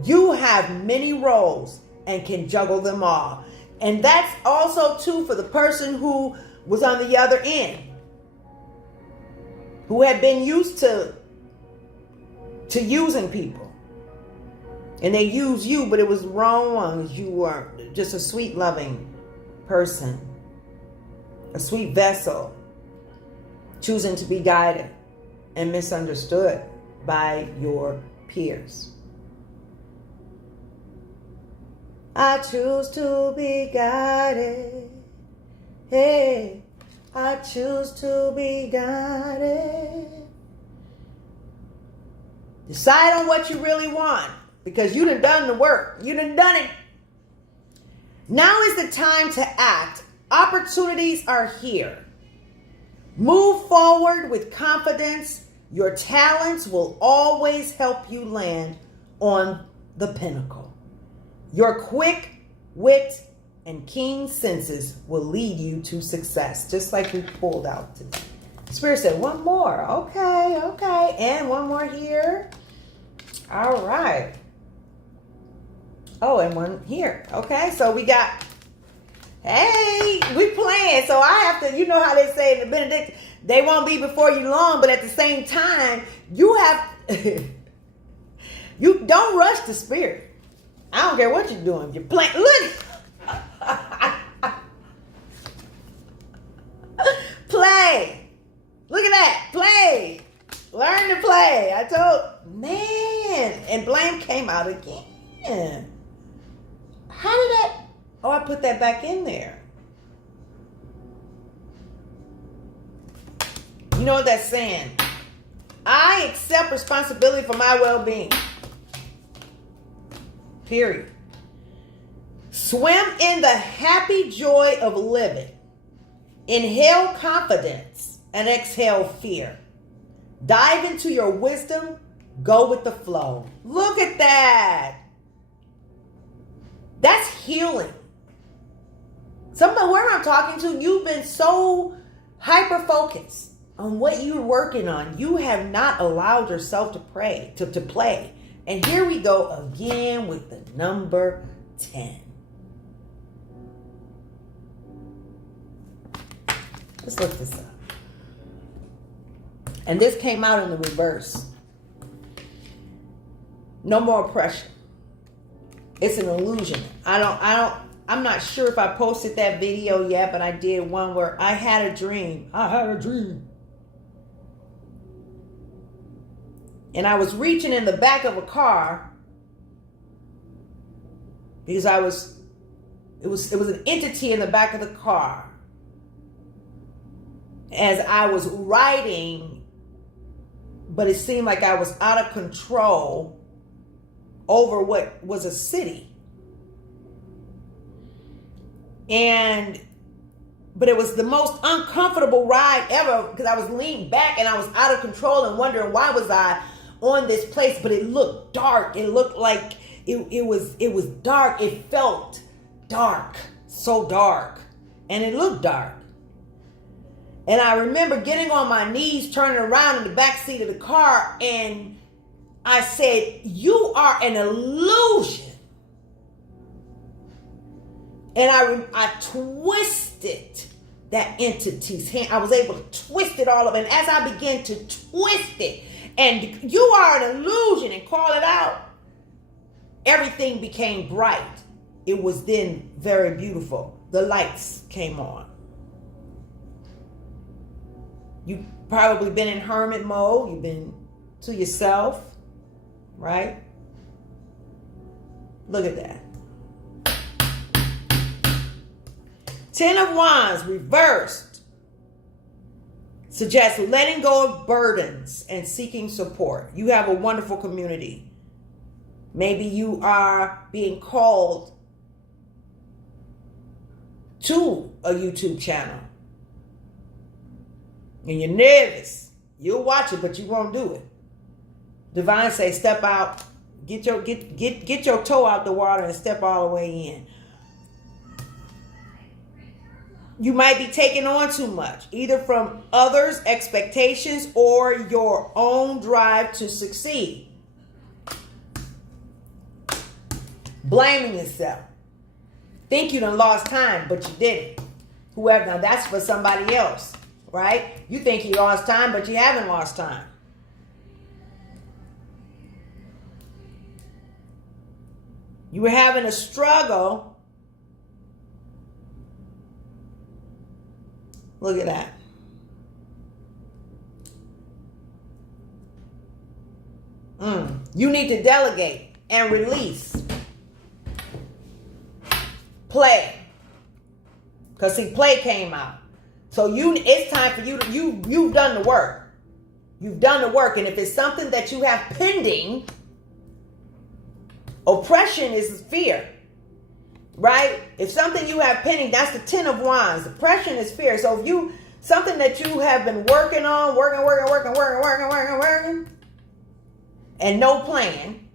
You have many roles and can juggle them all. And that's also too for the person who was on the other end, who had been used to using people. And they used you, but it was the wrong ones. You were just a sweet, loving person, a sweet vessel, choosing to be guided and misunderstood by your peers. I choose to be guided. Hey, I choose to be guided. Decide on what you really want, because you done the work. You done it. Now is the time to act. Opportunities are here. Move forward with confidence. Your talents will always help you land on the pinnacle. Your quick wit and keen senses will lead you to success, just like we pulled out today. Spirit said, one more. Okay. And one more here. All right. Oh, and one here. Okay, so we got, hey, we playing. So I have to, you know how they say in the Benedict, they won't be before you long, but at the same time, you have, you don't rush the spirit. I don't care what you're doing. You're playing. Look. Play. Look at that. Play. Learn to play. I told, man. And blame came out again. How did that? Oh, I put that back in there. You know what that's saying? I accept responsibility for my well-being. Period. Swim in the happy joy of living. Inhale confidence and exhale fear. Dive into your wisdom. Go with the flow. Look at that. That's healing. Whoever I'm talking to, you've been so hyper-focused on what you're working on. You have not allowed yourself to play. And here we go again with the number 10. Let's look this up. And this came out in the reverse. No more pressure. It's an illusion. I'm not sure if I posted that video yet, but I did one where I had a dream. And I was reaching in the back of a car because it was an entity in the back of the car. As I was riding, but it seemed like I was out of control over what was a city. But it was the most uncomfortable ride ever because I was leaned back and I was out of control and wondering why was I on this place. But it looked dark. It looked like it was dark. It felt dark, so dark, and it looked dark. And I remember getting on my knees, turning around in the back seat of the car, and I said, "You are an illusion." And I twisted that entity's hand. I was able to twist it all up. And as I began to twist it, and you are an illusion, and call it out, everything became bright. It was then very beautiful. The lights came on. You've probably been in hermit mode. You've been to yourself, right? Look at that. 10 of Wands reversed suggests letting go of burdens and seeking support. You have a wonderful community. Maybe you are being called to a YouTube channel. And you're nervous. You'll watch it, but you won't do it. Divine say, step out. Get your toe out the water and step all the way in. You might be taking on too much, either from others' expectations or your own drive to succeed. Blaming yourself. Think you done lost time, but you didn't. Whoever, now that's for somebody else, right? You think you lost time, but you haven't lost time. You were having a struggle. Look at that. You need to delegate and release. Play. Because see, play came out. So it's time for you to, you've done the work. You've done the work. And if it's something that you have pending, oppression is fear. Right? If something you have pending, that's the 10 of Wands. Oppression is fear. So if something that you have been working on, working, and no plan,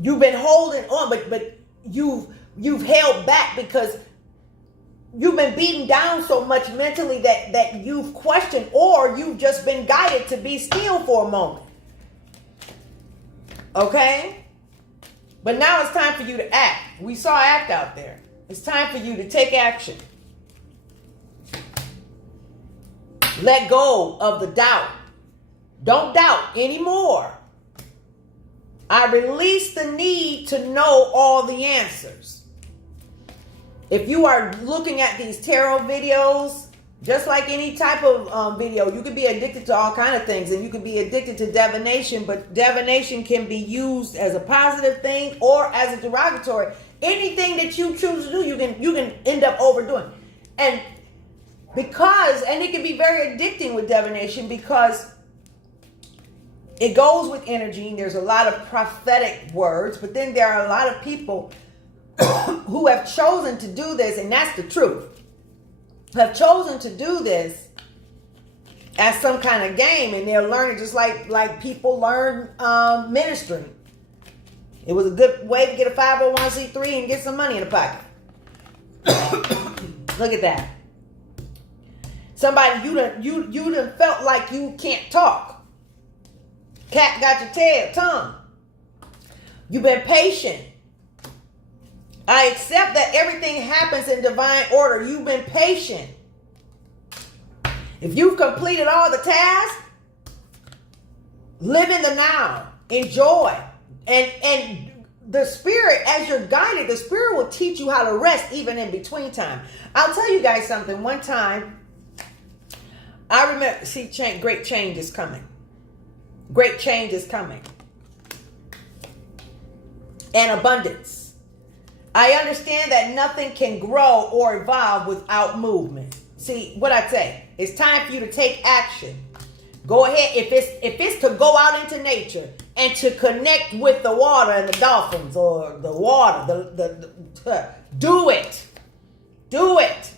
you've been holding on, but you've held back because you've been beaten down so much mentally that you've questioned, or you've just been guided to be still for a moment. Okay? But now it's time for you to act. We saw act out there. It's time for you to take action. Let go of the doubt. Don't doubt anymore. I release the need to know all the answers. If you are looking at these tarot videos, just like any type of video, you could be addicted to all kinds of things, and you could be addicted to divination, but divination can be used as a positive thing or as a derogatory. Anything that you choose to do, you can end up overdoing. And it can be very addicting with divination because it goes with energy. There's a lot of prophetic words, but then there are a lot of people who have chosen to do this, and that's the truth. Have chosen to do this as some kind of game, and they're learning just like people learn ministry. It was a good way to get a 501c3 and get some money in the pocket. Look at that. Somebody you done felt like you can't talk. Cat got your tongue. You've been patient. I accept that everything happens in divine order. You've been patient. If you've completed all the tasks, live in the now. Enjoy. And the spirit, as you're guided, the spirit will teach you how to rest even in between time. I'll tell you guys something. One time, I remember, great change is coming. Great change is coming. And abundance. I understand that nothing can grow or evolve without movement. See, what I say, it's time for you to take action. Go ahead. If it's to go out into nature and to connect with the water and the dolphins or the water, do it. Do it.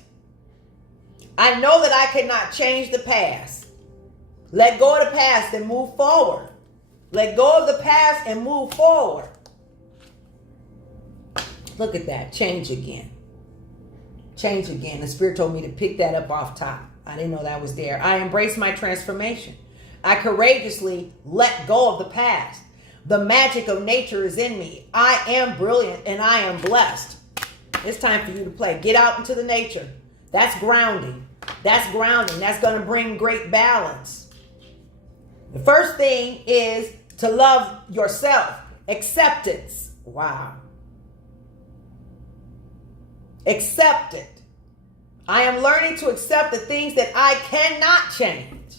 I know that I cannot change the past. Let go of the past and move forward. Let go of the past and move forward. Look at that. Change again. Change again. The Spirit told me to pick that up off top. I didn't know that was there. I embrace my transformation. I courageously let go of the past. The magic of nature is in me. I am brilliant and I am blessed. It's time for you to play. Get out into the nature. That's grounding. That's grounding. That's going to bring great balance. The first thing is to love yourself. Acceptance. Wow. Accept it. I am learning to accept the things that I cannot change.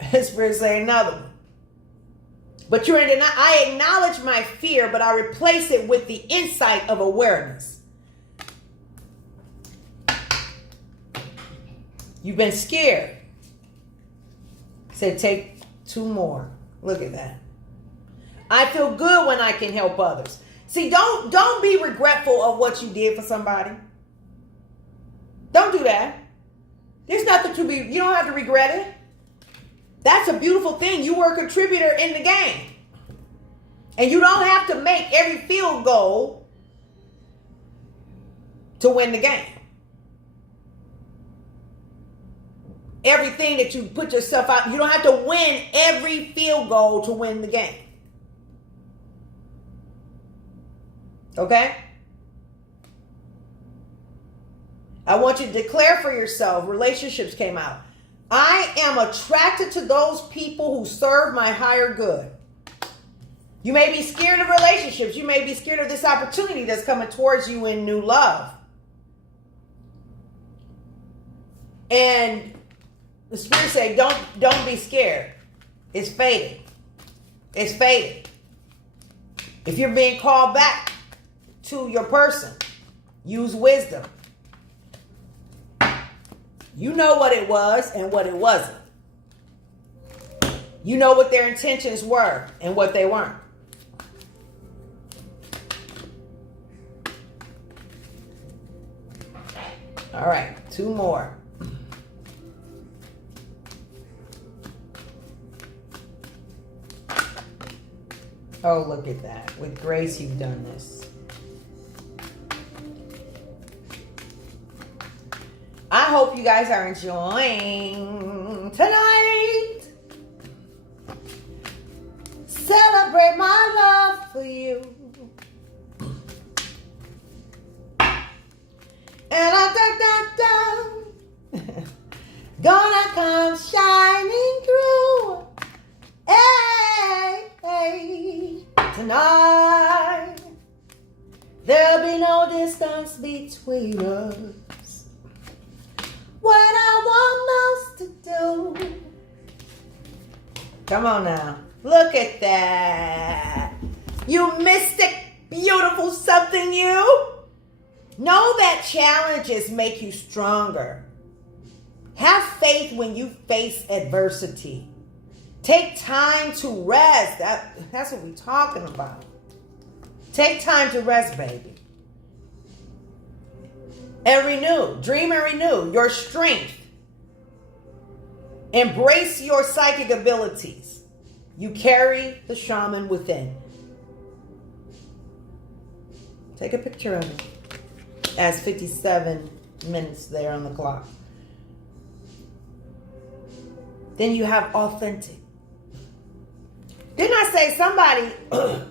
His Spirit say another one. But you're in denial. I acknowledge my fear, but I replace it with the insight of awareness. You've been scared. Said take 2 more. Look at that. I feel good when I can help others. See, don't be regretful of what you did for somebody. Don't do that. There's nothing to be, you don't have to regret it. That's a beautiful thing. You were a contributor in the game. And you don't have to make every field goal to win the game. Everything that you put yourself out, you don't have to win every field goal to win the game. Okay? I want you to declare for yourself. Relationships came out. I am attracted to those people who serve my higher good. You may be scared of relationships. You may be scared of this opportunity that's coming towards you in new love. And the Spirit said, don't be scared. It's fading. It's fading. If you're being called back to your person, use wisdom. You know what it was and what it wasn't. You know what their intentions were and what they weren't. All right, 2 more. Oh, look at that. With grace, you've done this. I hope you guys are enjoying tonight. Celebrate my love for you. And gonna come shining through. Hey, hey, tonight. There'll be no distance between us. What I want most to do. Come on now. Look at that. You mystic, beautiful something you. Know that challenges make you stronger. Have faith when you face adversity. Take time to rest. That's what we're talking about. Take time to rest, baby. And renew. Dream and renew your strength. Embrace your psychic abilities. You carry the shaman within. Take a picture of it. As 57 minutes there on the clock. Then you have authentic. Didn't I say somebody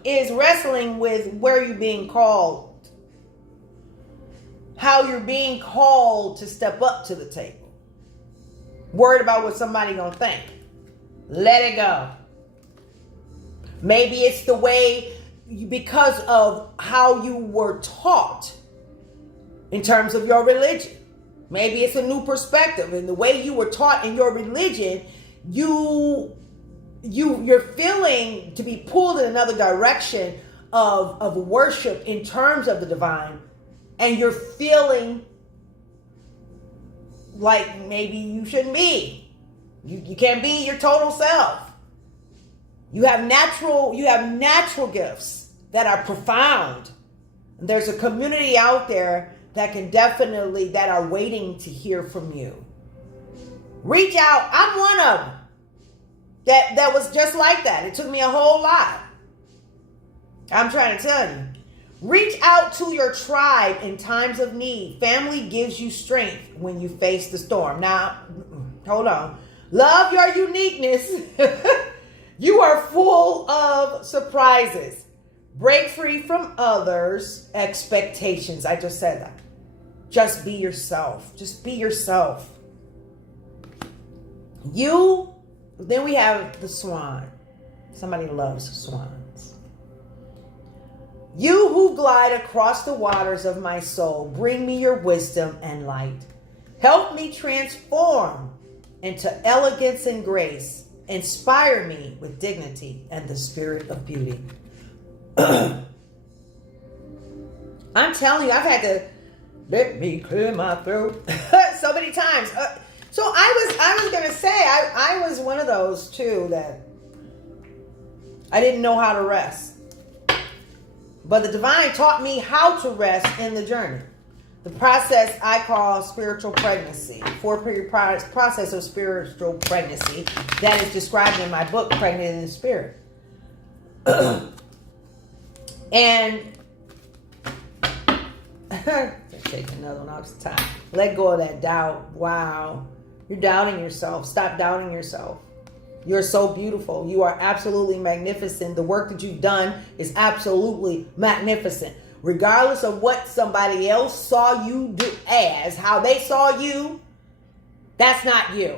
is wrestling with where you're being called? How you're being called to step up to the table. Worried about what somebody gonna think. Let it go. Maybe it's the way, because of how you were taught in terms of your religion. Maybe it's a new perspective. And the way you were taught in your religion, you're feeling to be pulled in another direction of worship in terms of the divine. And you're feeling like maybe you shouldn't be. You can't be your total self. You have natural gifts that are profound. There's a community out there that are waiting to hear from you. Reach out. I'm one of them. That was just like that. It took me a whole lot. I'm trying to tell you. Reach out to your tribe in times of need. Family gives you strength when you face the storm. Now, hold on. Love your uniqueness. You are full of surprises. Break free from others' expectations. I just said that. Just be yourself. Just be yourself. Then we have the swan. Somebody loves swans. You who glide across the waters of my soul, bring me your wisdom and light. Help me transform into elegance and grace. Inspire me with dignity and the spirit of beauty. I'm telling you, I've had to let me clear my throat so many times. So I was going to say, I was one of those too that I didn't know how to rest. But the divine taught me how to rest in the journey. The process I call spiritual pregnancy. 4-period process of spiritual pregnancy that is described in my book, Pregnant in the Spirit. And take another one off the top. Let go of that doubt. Wow. You're doubting yourself. Stop doubting yourself. You're so beautiful. You are absolutely magnificent. The work that you've done is absolutely magnificent. Regardless of what somebody else saw you do as, how they saw you, that's not you.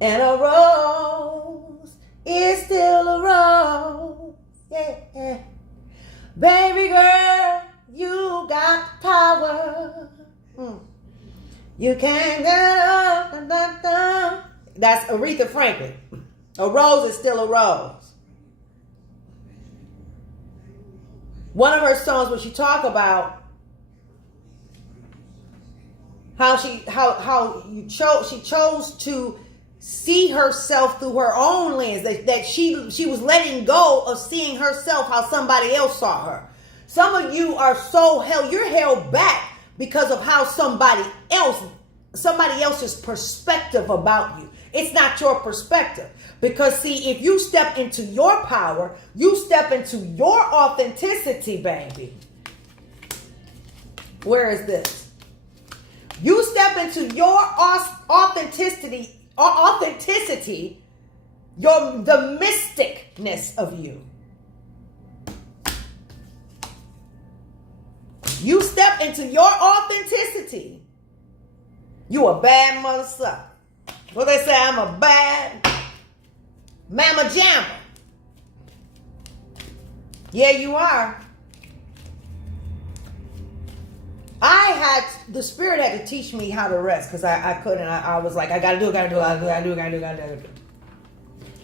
And a rose is still a rose. Yeah. Baby girl, you got power. You can't get up. That's Aretha Franklin. A rose is still a rose. One of her songs where she talk about how she chose to see herself through her own lens, that she was letting go of seeing herself how somebody else saw her. Some of you are you're held back because of how somebody else's perspective about you. It's not your perspective. Because see, if you step into your power, you step into your authenticity, baby. Where is this? You step into your authenticity, the mysticness of you. You step into your authenticity. You a bad mother sucker. What they say, I'm a bad mama jamma. Yeah, you are. The Spirit had to teach me how to rest because I couldn't. I was like, I gotta do.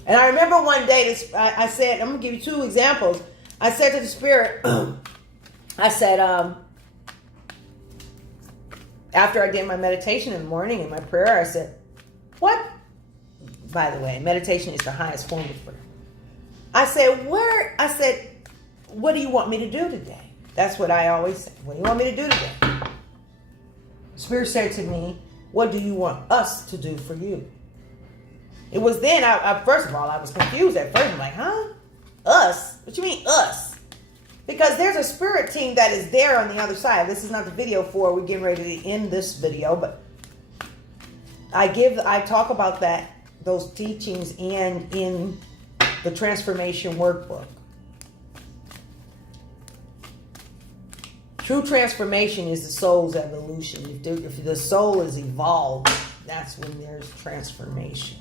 And I remember one day, I said, I'm gonna give you 2 examples. I said to the Spirit, I said, after I did my meditation in the morning and my prayer, I said, what? By the way, meditation is the highest form of prayer. I said, what do you want me to do today? That's what I always say. What do you want me to do today? Spirit said to me, what do you want us to do for you? It was then, first of all, I was confused at first. I'm like, huh? Us? What you mean us? Because there's a spirit team that is there on the other side. This is not the video for, we're getting ready to end this video, but I talk about those teachings and in the transformation workbook. True transformation is the soul's evolution. If the soul is evolved, that's when there's transformation.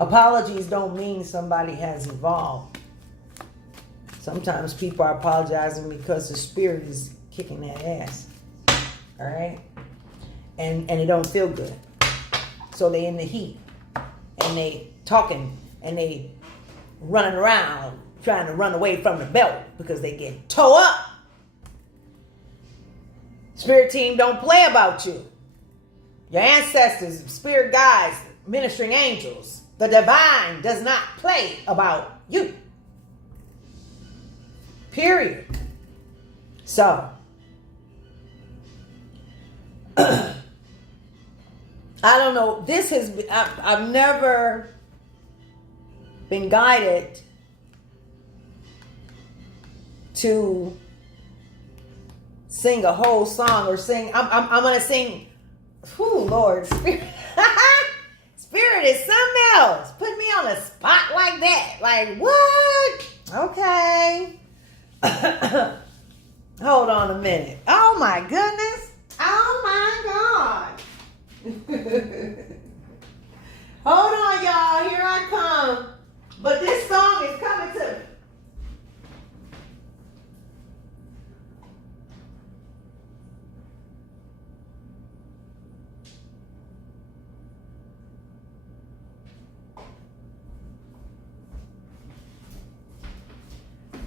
Apologies don't mean somebody has evolved. Sometimes people are apologizing because the spirit is kicking that ass. All right? And it don't feel good. So they in the heat. And they talking. And they running around trying to run away from the belt because they get tore up. Spirit team don't play about you. Your ancestors, spirit guides, ministering angels, the divine does not play about you. Period. So, I don't know. I've never been guided to sing a whole song or sing. I'm going to sing. Whew, Lord. Spirit is something else. Put me on a spot like that. Like, what? Okay. Hold on a minute. Oh, my goodness. Oh, my God. Hold on, y'all. Here I come. But this song is coming to me.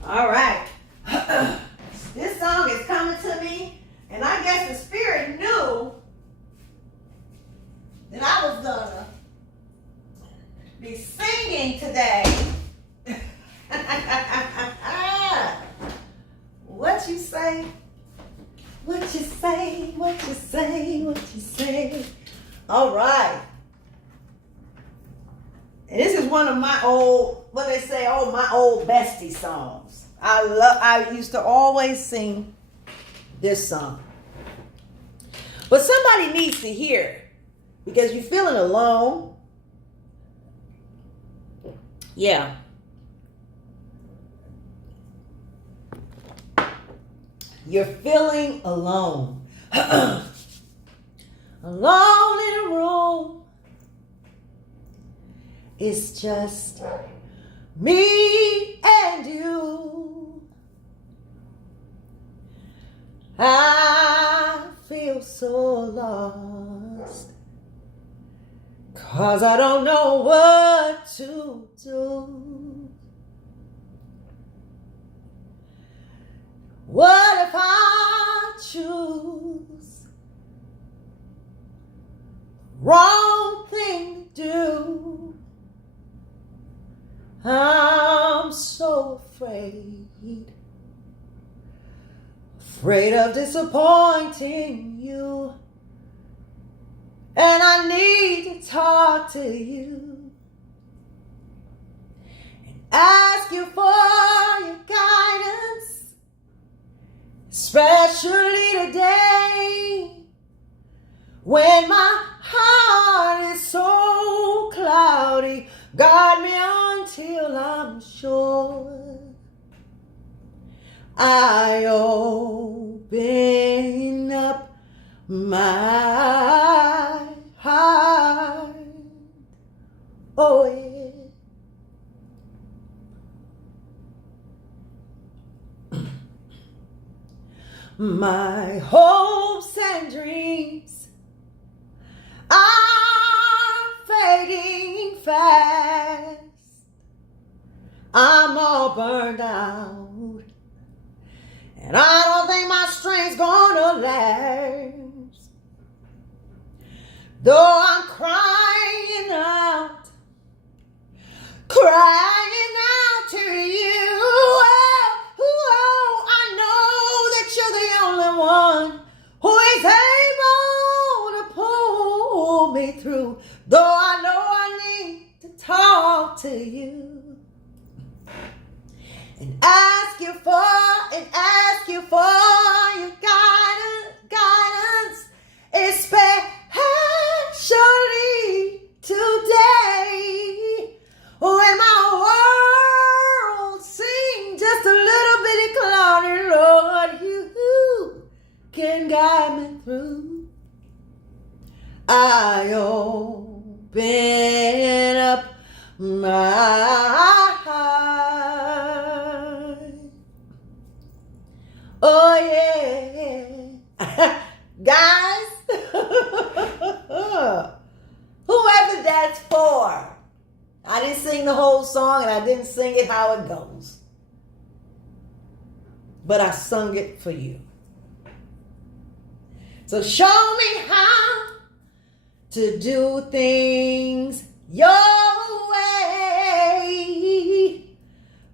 All right. This song is coming to me, and I guess the Spirit knew that I was gonna be singing today. say, what you say. All right. And this is one of my old, what they say, my old bestie songs. I used to always sing this song. But somebody needs to hear it because you're feeling alone. Yeah. You're feeling alone. Alone in a room. It's just me and you. I feel so lost 'cause I don't know what to do. What if I choose wrong thing to do? I'm so afraid of disappointing you. And I need to talk to you and ask you for your guidance, especially today when my heart is so cloudy. Guide me until I'm sure I open up my heart. Oh yeah. My hopes and dreams are fading fast. I'm all burned out, and I don't think my strength's gonna last. Though I'm crying out to you. Oh, I know that you're the only one who is able to pull me through. Though I know I need to talk to you and ask you for your guidance, especially today when my world seems just a little bitty cloudy. Lord, you can guide me through. I open up my heart. Oh yeah. Guys, whoever that's for, I didn't sing the whole song and I didn't sing it how it goes, but I sung it for you. So show me how to do things your way.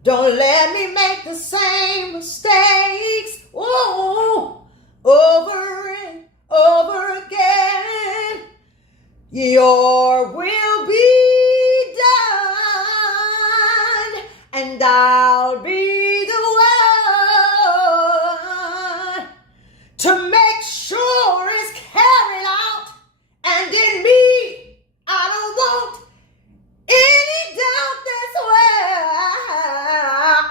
Don't let me make the same mistakes over and over again. Your will be done, and I'll be the one to make sure it's carried out. And in me, I don't want any doubt. That's where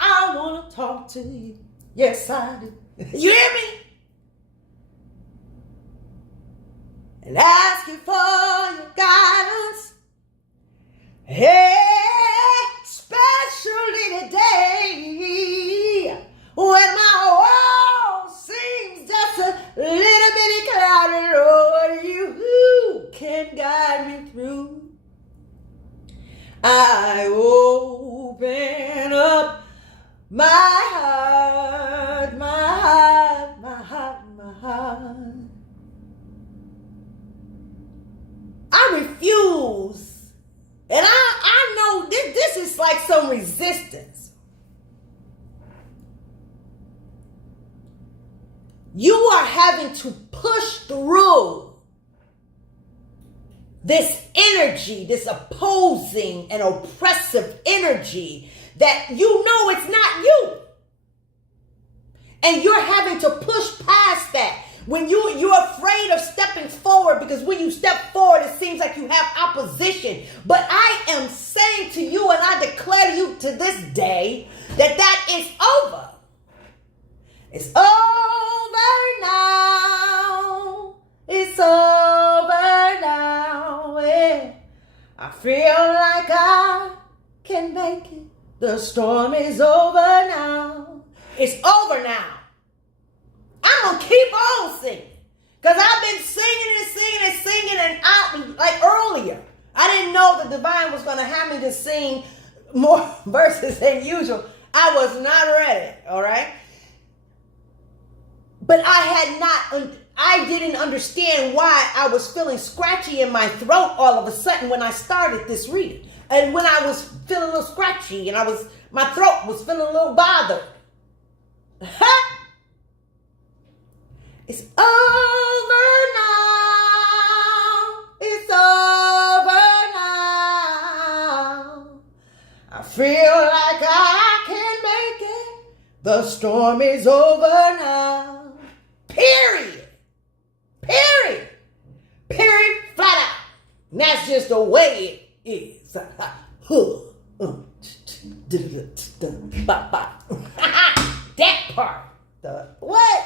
I want to talk to you. Yes, I do. You hear me? And ask you for your guidance, especially today when my world seems just a little bitty cloudy. Lord, you can guide me through. I open up my heart, my heart, my heart, my heart. I refuse. And I know this is like some resistance. You are having to push through this energy, this opposing and oppressive energy that you know it's not you. And you're having to push past that. When you're afraid of stepping forward, because when you step forward, it seems like you have opposition. But I am saying to you, and I declare to you to this day, that is over. It's over now. It's over now. Yeah. I feel like I can make it. The storm is over now. It's over now. I'm going to keep on singing. Because I've been singing, and out like earlier. I didn't know the divine was going to have me to sing more verses than usual. I was not ready, all right? But I didn't understand why I was feeling scratchy in my throat all of a sudden when I started this reading. And when I was feeling a little scratchy and my throat was feeling a little bothered. It's over now. It's over now. I feel like I can make it. The storm is over now. Period. Period. Period. Flat out. And that's just the way it is. That part. What?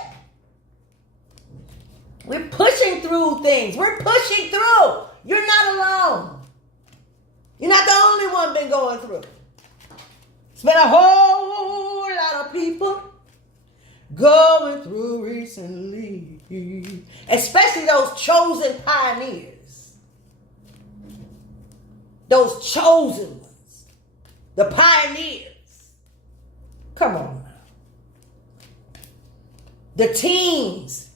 We're pushing through things. We're pushing through. You're not alone. You're not the only one been going through. It's been a whole lot of people going through recently. Especially those chosen pioneers. Those chosen ones. The pioneers. Come on now. The teams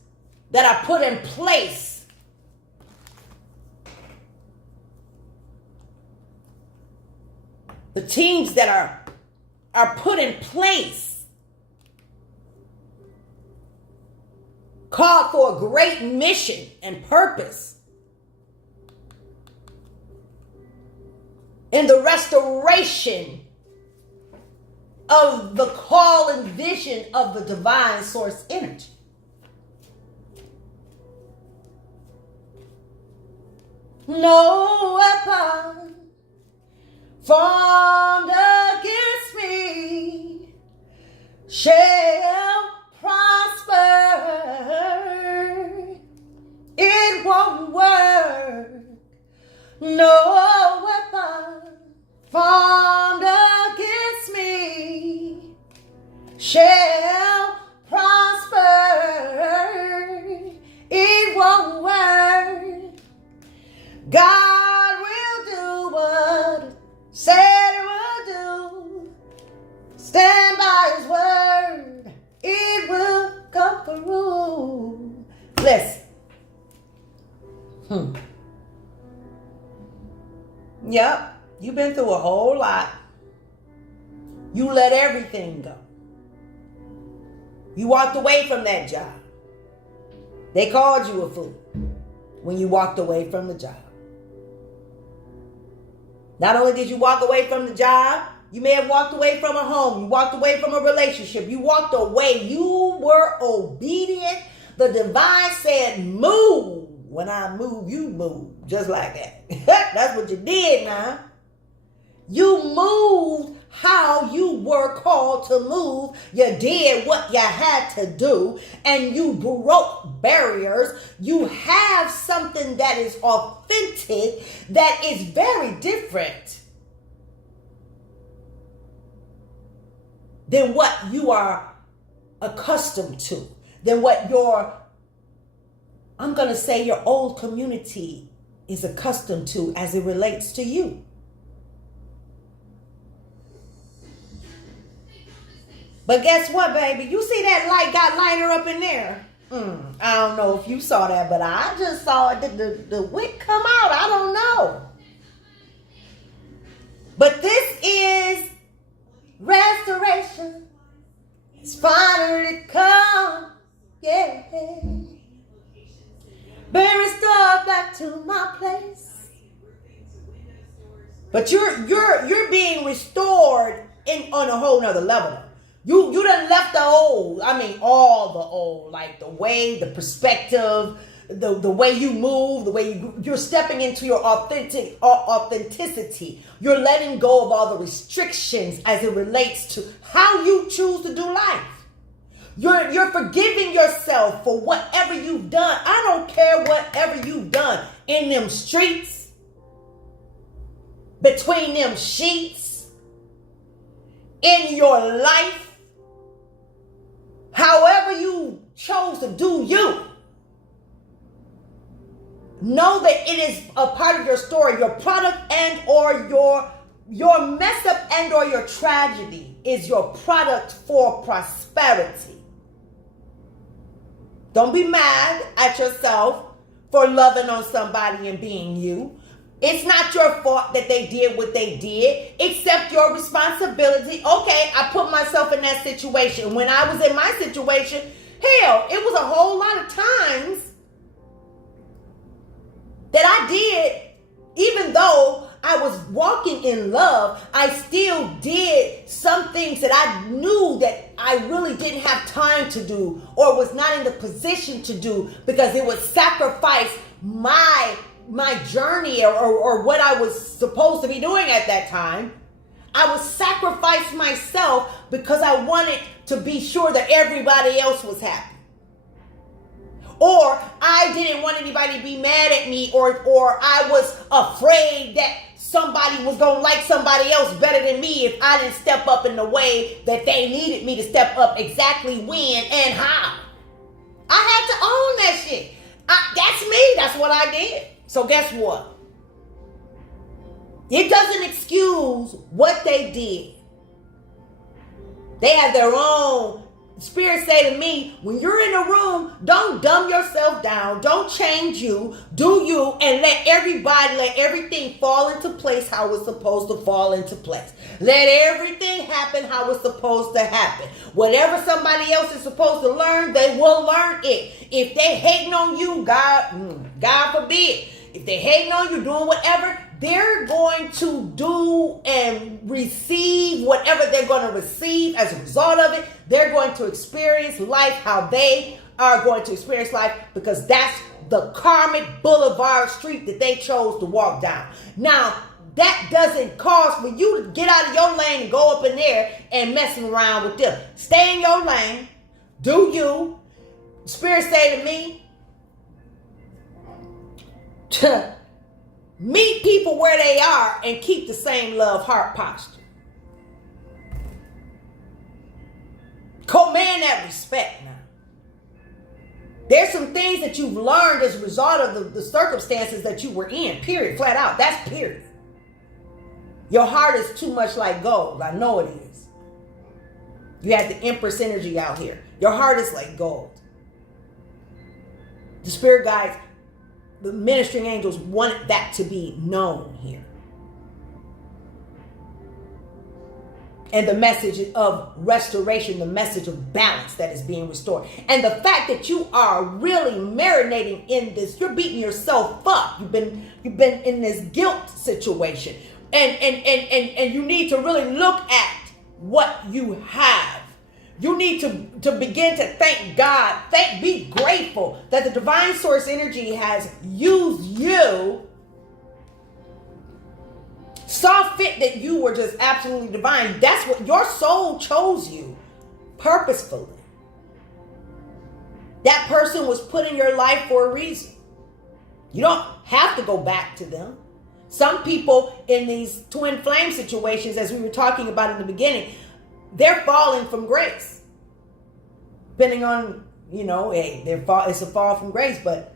that are put in place. The teams that are put in place. Called for a great mission and purpose. In the restoration of the call and vision of the divine source energy. No weapon formed against me shall prosper. It won't work. No weapon formed against me shall prosper. It won't work. God will do what He said He will do. Stand by His word. It will come through. Listen. Yep. You've been through a whole lot. You let everything go. You walked away from that job. They called you a fool when you walked away from the job. Not only did you walk away from the job, you may have walked away from a home. You walked away from a relationship. You walked away. You were obedient. The divine said, move. When I move, you move. Just like that. That's what you did now. You moved how you were called to move. You did what you had to do. And you broke barriers. You have something that is authentic, that is very different than what you are accustomed to, than what I'm going to say your old community is accustomed to as it relates to you. But guess what, baby? You see that light got lighter up in there? I don't know if you saw that, but I just saw the wick come out. I don't know. But this is restoration. It's finally come. Yeah. Been restored back to my place. But you're being restored on a whole nother level. You done left the old. I mean, all the old, like the way, the perspective, the way you move, the way you're stepping into your authenticity. You're letting go of all the restrictions as it relates to how you choose to do life. You're forgiving yourself for whatever you've done. I don't care whatever you've done in them streets, between them sheets, in your life. However you chose to do you. Know that it is a part of your story, your product and or your mess up and or your tragedy is your product for prosperity. Don't be mad at yourself for loving on somebody and being you. It's not your fault that they did what they did. Accept your responsibility. Okay, I put myself in that situation. When I was in my situation, hell, it was a whole lot of times that I did, even though I was walking in love, I still did some things that I knew that I really didn't have time to do or was not in the position to do because it would sacrifice my journey or what I was supposed to be doing at that time. I would sacrifice myself because I wanted to be sure that everybody else was happy. Or I didn't want anybody to be mad at me, or I was afraid that somebody was going to like somebody else better than me if I didn't step up in the way that they needed me to step up exactly when and how. I had to own that shit. That's me. That's what I did. So guess what? It doesn't excuse what they did. They have their own. Spirit say to me, when you're in a room, don't dumb yourself down. Don't change you. Do you and let everything fall into place how it's supposed to fall into place. Let everything happen how it's supposed to happen. Whatever somebody else is supposed to learn, they will learn it. If they hating on you, God forbid. If they hating on you, doing whatever, they're going to do and receive whatever they're going to receive as a result of it. They're going to experience life how they are going to experience life because that's the karmic boulevard street that they chose to walk down. Now, that doesn't cause for you to get out of your lane and go up in there and messing around with them. Stay in your lane. Do you. Spirit say to me, meet people where they are and keep the same love heart posture. Command that respect now. There's some things that you've learned as a result of the circumstances that you were in. Period. Flat out. That's period. Your heart is too much like gold. I know it is. You had the Empress energy out here. Your heart is like gold. The spirit guides, the ministering angels wanted that to be known here. And the message of restoration, the message of balance that is being restored. And the fact that you are really marinating in this, you're beating yourself up. You've been in this guilt situation. And you need to really look at what you have. You need to begin to thank God. Be grateful that the divine source energy has used you. Saw fit that you were just absolutely divine. That's what your soul chose you purposefully. That person was put in your life for a reason. You don't have to go back to them. Some people in these twin flame situations, as we were talking about in the beginning, they're falling from grace. Depending on, it's a fall from grace. But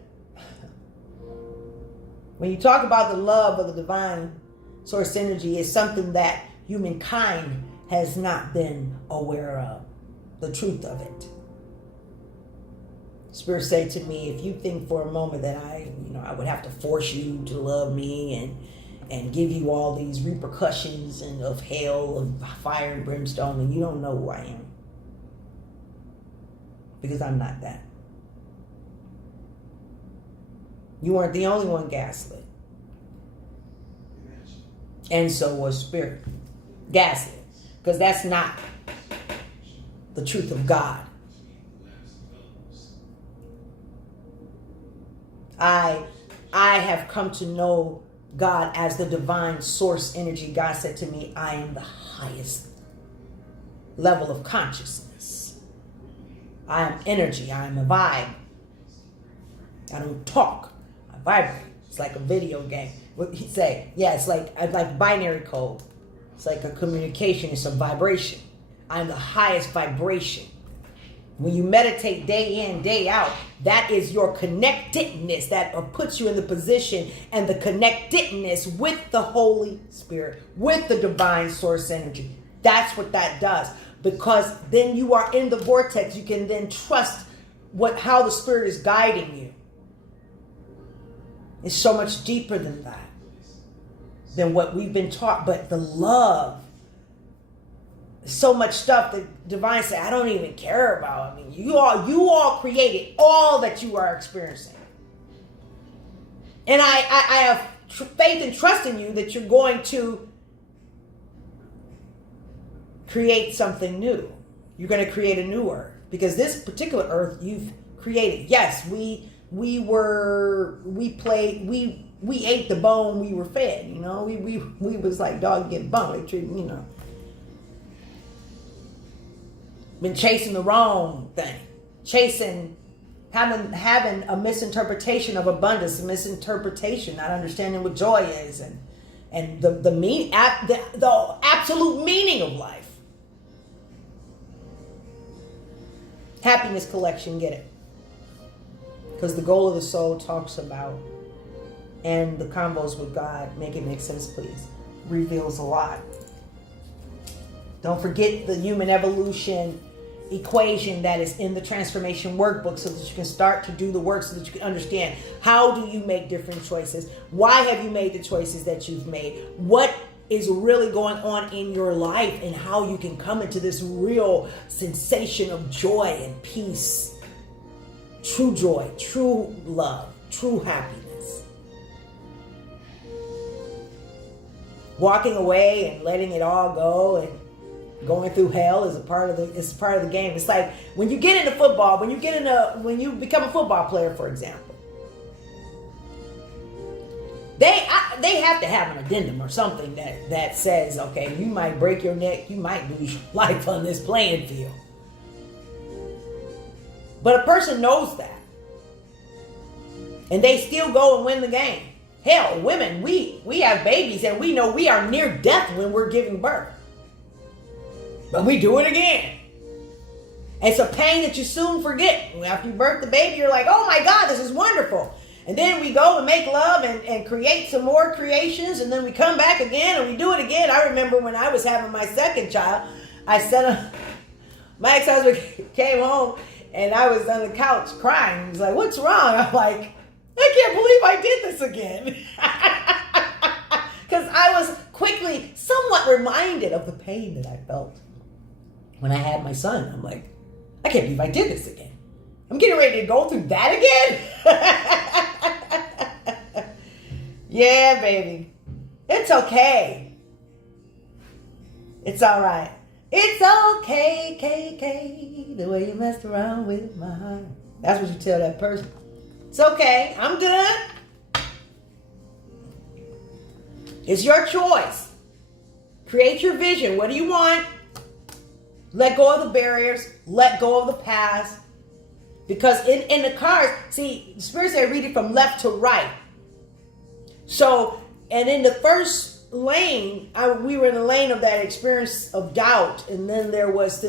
when you talk about the love of the divine source energy, it's something that humankind has not been aware of. The truth of it. Spirit say to me, if you think for a moment that I would have to force you to love me and give you all these repercussions and of hell, of fire and brimstone, and you don't know who I am. Because I'm not that. You weren't the only one gaslit. And so was spirit. Gaslit. Because that's not the truth of God. I have come to know God as the divine source energy. God said to me, I am the highest level of consciousness. I am energy. I am a vibe. I don't talk. I vibrate. It's like a video game. What he say? Yeah, it's like binary code. It's like a communication. It's a vibration. I'm the highest vibration. When you meditate day in, day out, that is your connectedness that puts you in the position and the connectedness with the Holy Spirit, with the divine source energy. That's what that does. Because then you are in the vortex. You can then trust how the Spirit is guiding you. It's so much deeper than that, than what we've been taught. But the love, so much stuff that divine said, I don't even care about. I mean, you all created all that you are experiencing. And I have faith and trust in you that you're going to create something new. You're going to create a new earth. Because this particular earth you've created. Yes, we ate the bone we were fed, you know. We was like dog get bone. They treat, you know. Been chasing the wrong thing. Having a misinterpretation of abundance, a misinterpretation, not understanding what joy is and the absolute meaning of life. Happiness collection, get it? Because the goal of the soul talks about, and the combos with God, make it make sense, please, reveals a lot. Don't forget the human evolution equation that is in the transformation workbook so that you can start to do the work, so that you can understand how do you make different choices. Why have you made the choices that you've made? What is really going on in your life, and how you can come into this real sensation of joy and peace. True joy, true love, true happiness. Walking away and letting it all go and going through hell is part of the game. It's like when you get into football, when you become a football player, for example. They have to have an addendum or something that says, okay, you might break your neck, you might lose your life on this playing field. But a person knows that. And they still go and win the game. Hell, women, we have babies and we know we are near death when we're giving birth. But we do it again. It's a pain that you soon forget. After you birth the baby, you're like, oh my God, this is wonderful. And then we go and make love and create some more creations. And then we come back again and we do it again. I remember when I was having my second child, my ex-husband came home and I was on the couch crying. He was like, what's wrong? I'm like, I can't believe I did this again. Because I was quickly somewhat reminded of the pain that I felt when I had my son. I'm like, I can't believe I did this again. I'm getting ready to go through that again. Yeah, baby. It's okay. It's all right. It's okay, KK, the way you messed around with my heart. That's what you tell that person. It's okay. I'm good. It's your choice. Create your vision. What do you want? Let go of the barriers. Let go of the past. Because in the cards, see, the Spirit said read it from left to right. So, and in the first lane, we were in the lane of that experience of doubt. And then there was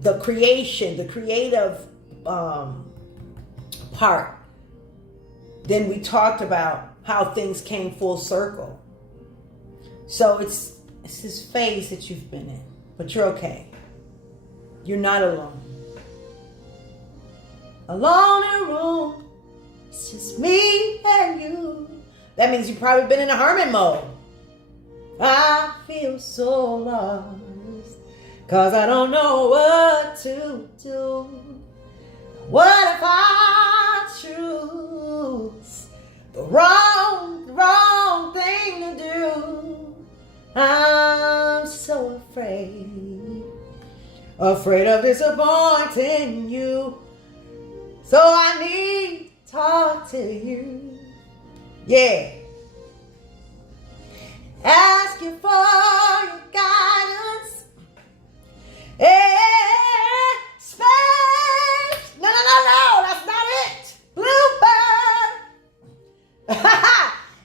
the creation, the creative part. Then we talked about how things came full circle. So it's this phase that you've been in. But you're okay. You're not alone. Alone in a room, it's just me and you. That means you've probably been in a hermit mode. I feel so lost, 'cause I don't know what to do. What if I choose the wrong thing to do? afraid of disappointing you. So I need to talk to you. Yeah. Ask you for your guidance. No, that's not it. Bluebird.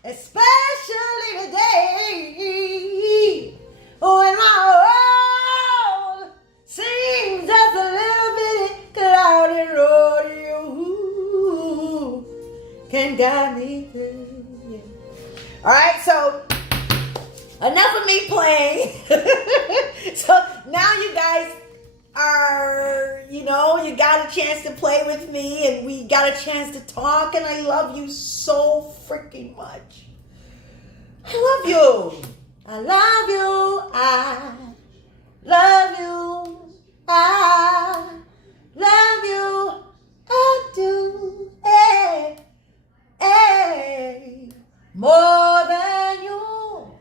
Especially today when my world seems just a little bit cloudy. Road you can guide me through. Yeah. All right, so enough of me playing. So now you guys are, you got a chance to play with me and we got a chance to talk, and I love you so freaking much. I love you. I love you. I love you. I love you. I do. Hey, hey. More than you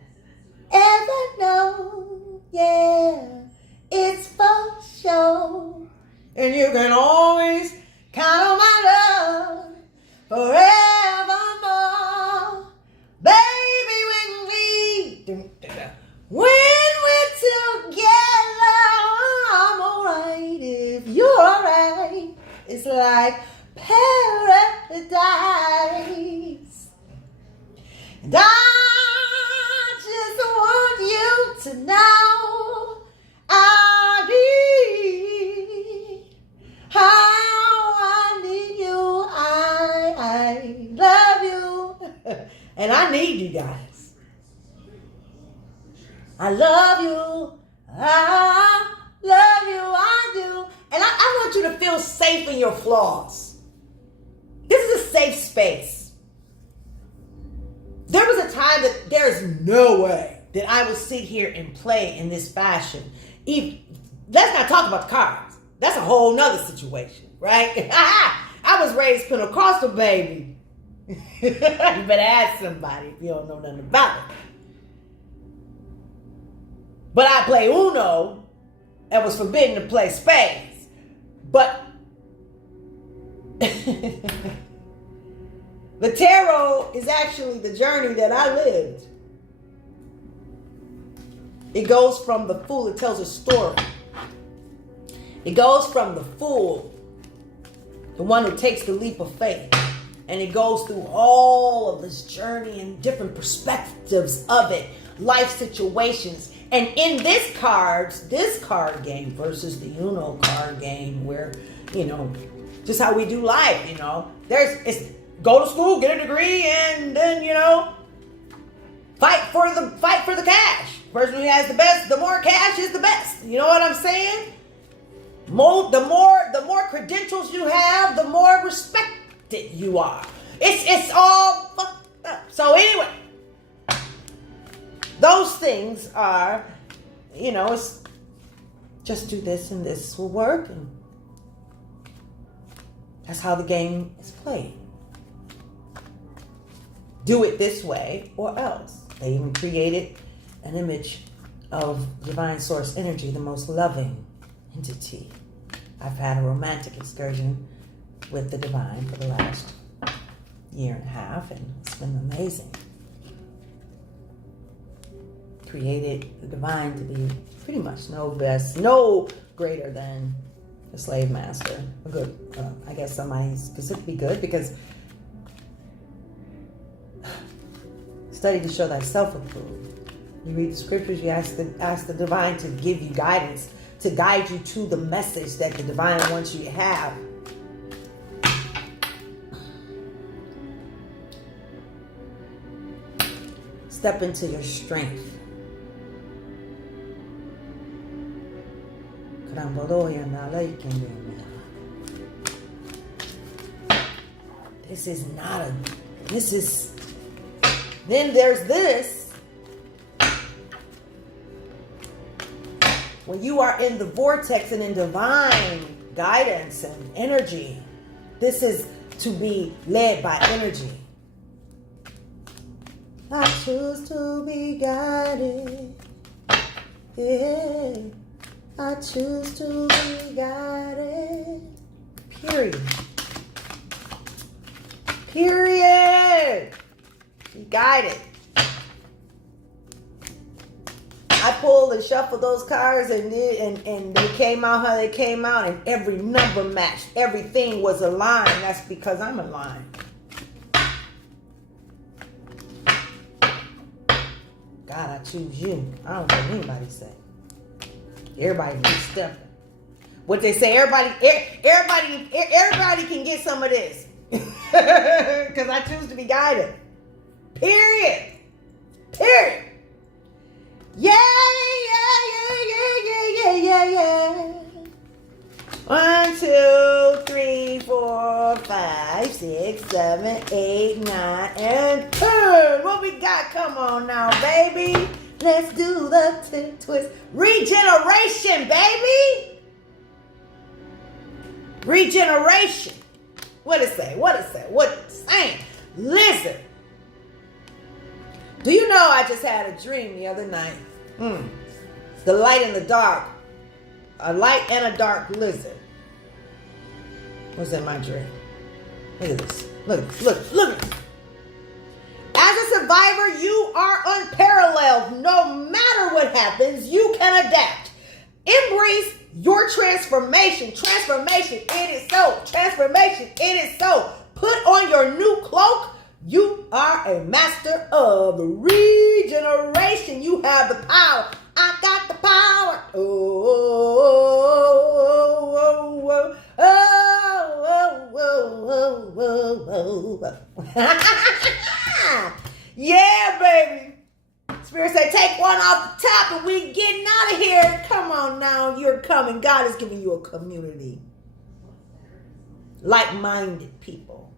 ever know. Yeah, it's for sure. And you can always count on my love forevermore. Baby, when we're together, I'm alright if you're alright. It's like paradise. And I just want you to know I need you. I love you. And I need you guys. I love you. I love you. I do. And I want you to feel safe in your flaws. This is a safe space. There was a time that there's no way that I would sit here and play in this fashion. Let's not talk about the cards. That's a whole nother situation, right? I was raised Pentecostal, baby. You better ask somebody if you don't know nothing about it. But I play Uno and was forbidden to play spades. But the tarot is actually the journey that I lived. It goes from the fool, it tells a story. It goes from the fool, the one who takes the leap of faith, and it goes through all of this journey and different perspectives of it, life situations. And in this card game versus the Uno card game, where, just how we do life, it's go to school, get a degree, and then, fight for the cash. Person who has the more cash is the best. You know what I'm saying? The more credentials you have, the more respected you are. It's all fucked up. So anyway, those things are, it's just do this and this will work, and that's how the game is played. Do it this way or else. They even created an image of divine source energy, the most loving entity. I've had a romantic excursion with the divine for the last year and a half, and it's been amazing. Created the divine to be pretty much no greater than the slave master. A good, I guess somebody specifically good, because study to show thyself approved. You read the scriptures, you ask the divine to give you guidance, to guide you to the message that the divine wants you to have. Step into your strength. Then there's this. When you are in the vortex and in divine guidance and energy, this is to be led by energy. I choose to be guided. Yeah. I choose to be guided. Period. Period. Be guided. I pulled and shuffled those cards and they came out how they came out, and every number matched. Everything was aligned. That's because I'm aligned. God, I choose you. I don't care what anybody say. Everybody needs stuff. What they say, everybody can get some of this. Because I choose to be guided. Period. Period. Yeah. 1, 2, 3, 4, 5, 6, 7, 8, 9, and 10. What we got? Come on now, baby. Let's do the twist. Regeneration, baby. Regeneration. What it say? What it say? What it saying? Listen. Do you know I just had a dream the other night? The light and the dark. A light and a dark lizard was in my dream. Look at this. Look at this. As a survivor, you are unparalleled. No matter what happens, you can adapt. Embrace your transformation. Transformation, it is so. Transformation, it is so. Put on your new cloak. You are a master of regeneration. You have the power. I got the power. Yeah, baby. Spirit said, take one off the top and we getting out of here. Come on now, you're coming. God is giving you a community. Like-minded people.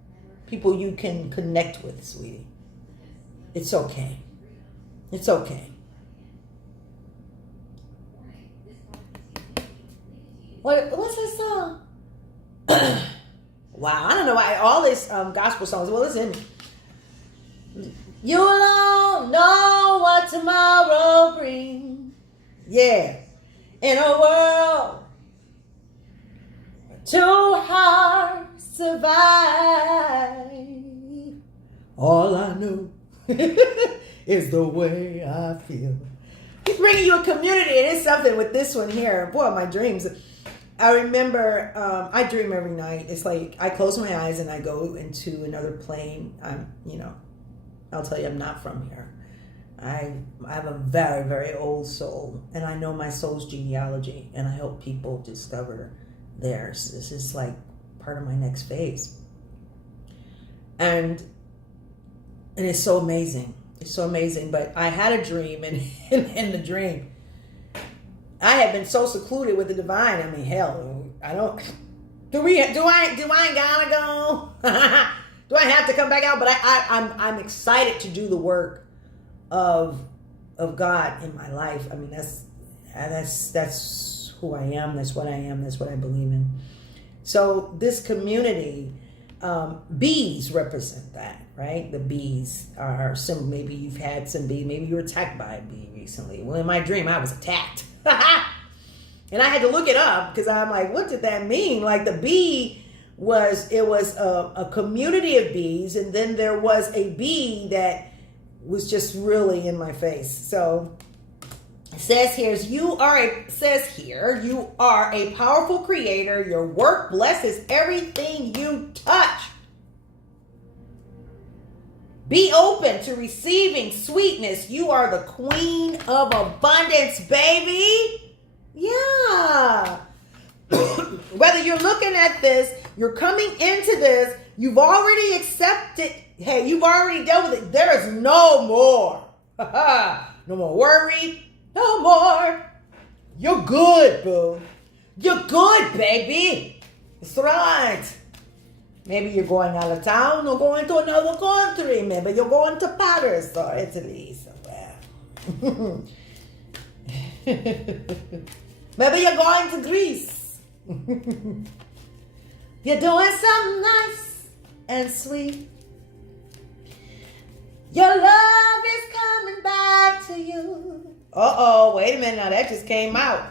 People you can connect with, sweetie. It's okay. It's okay. What's this song? Wow, I don't know why all these gospel songs. Well, listen. You alone know what tomorrow brings. Yeah. In a world too hard to survive. All I know is the way I feel. He's bringing you a community, and it's something with this one here. Boy, my dreams. I remember, I dream every night. It's like I close my eyes and I go into another plane. I'll tell you, I'm not from here. I have a very, very old soul, and I know my soul's genealogy, and I help people discover theirs. This is like part of my next phase. And it's so amazing. It's so amazing. But I had a dream, and in the dream, I had been so secluded with the divine. I mean, hell, I don't. Do I gotta go? Do I have to come back out? But I'm excited to do the work of God in my life. I mean, that's who I am. That's what I am. That's what I believe in. So this community, bees represent that, right? The bees are some. Maybe you've had some bee. Maybe you were attacked by a bee recently. Well, in my dream, I was attacked. And I had to look it up because I'm like, what did that mean? Like the bee was a community of bees, and then there was a bee that was just really in my face. So it says here, you are a powerful creator. Your work blesses everything you touch. Be open to receiving sweetness. You are the queen of abundance, baby. Yeah. Whether you're looking at this, you're coming into this, you've already accepted, hey, you've already dealt with it. There is no more. No more worry. No more. You're good, boo. You're good, baby. That's right. Maybe you're going out of town or going to another country. Maybe you're going to Paris or Italy somewhere. Maybe you're going to Greece. You're doing something nice and sweet. Your love is coming back to you. Uh-oh, wait a minute. Now that just came out.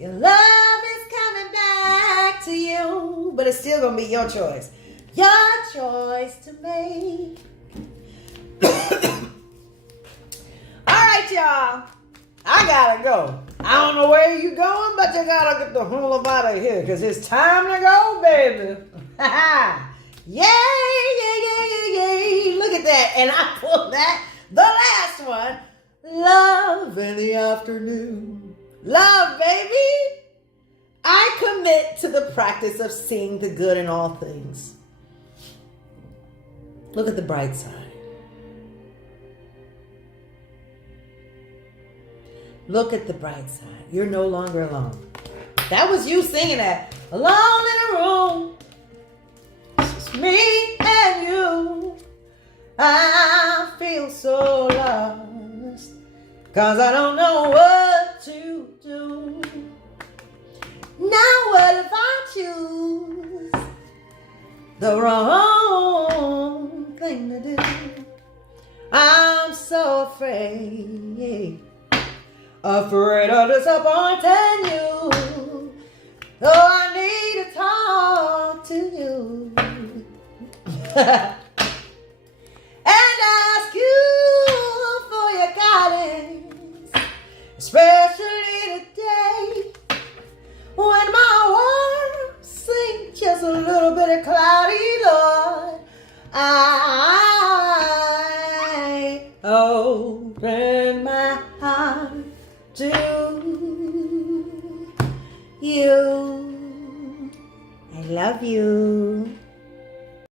Your love is coming back to you. But it's still going to be your choice. Your choice to make. All right, y'all. I gotta go. I don't know where you going, but you gotta get the hell up out of here because it's time to go, baby. Yay. Look at that. And I pulled that. The last one. Love in the afternoon. Love, baby. I commit to the practice of seeing the good in all things. Look at the bright side. Look at the bright side. You're no longer alone. That was you singing that. Alone in a room. It's just me and you. I feel so lost. 'Cause I don't know what to do. Now what if I choose the wrong thing to do? I'm so afraid of disappointing you. Oh, I need to talk to you and ask you for your guidance, especially today when my world seems just a little bit cloudy, Lord. I open my heart to you. I love you.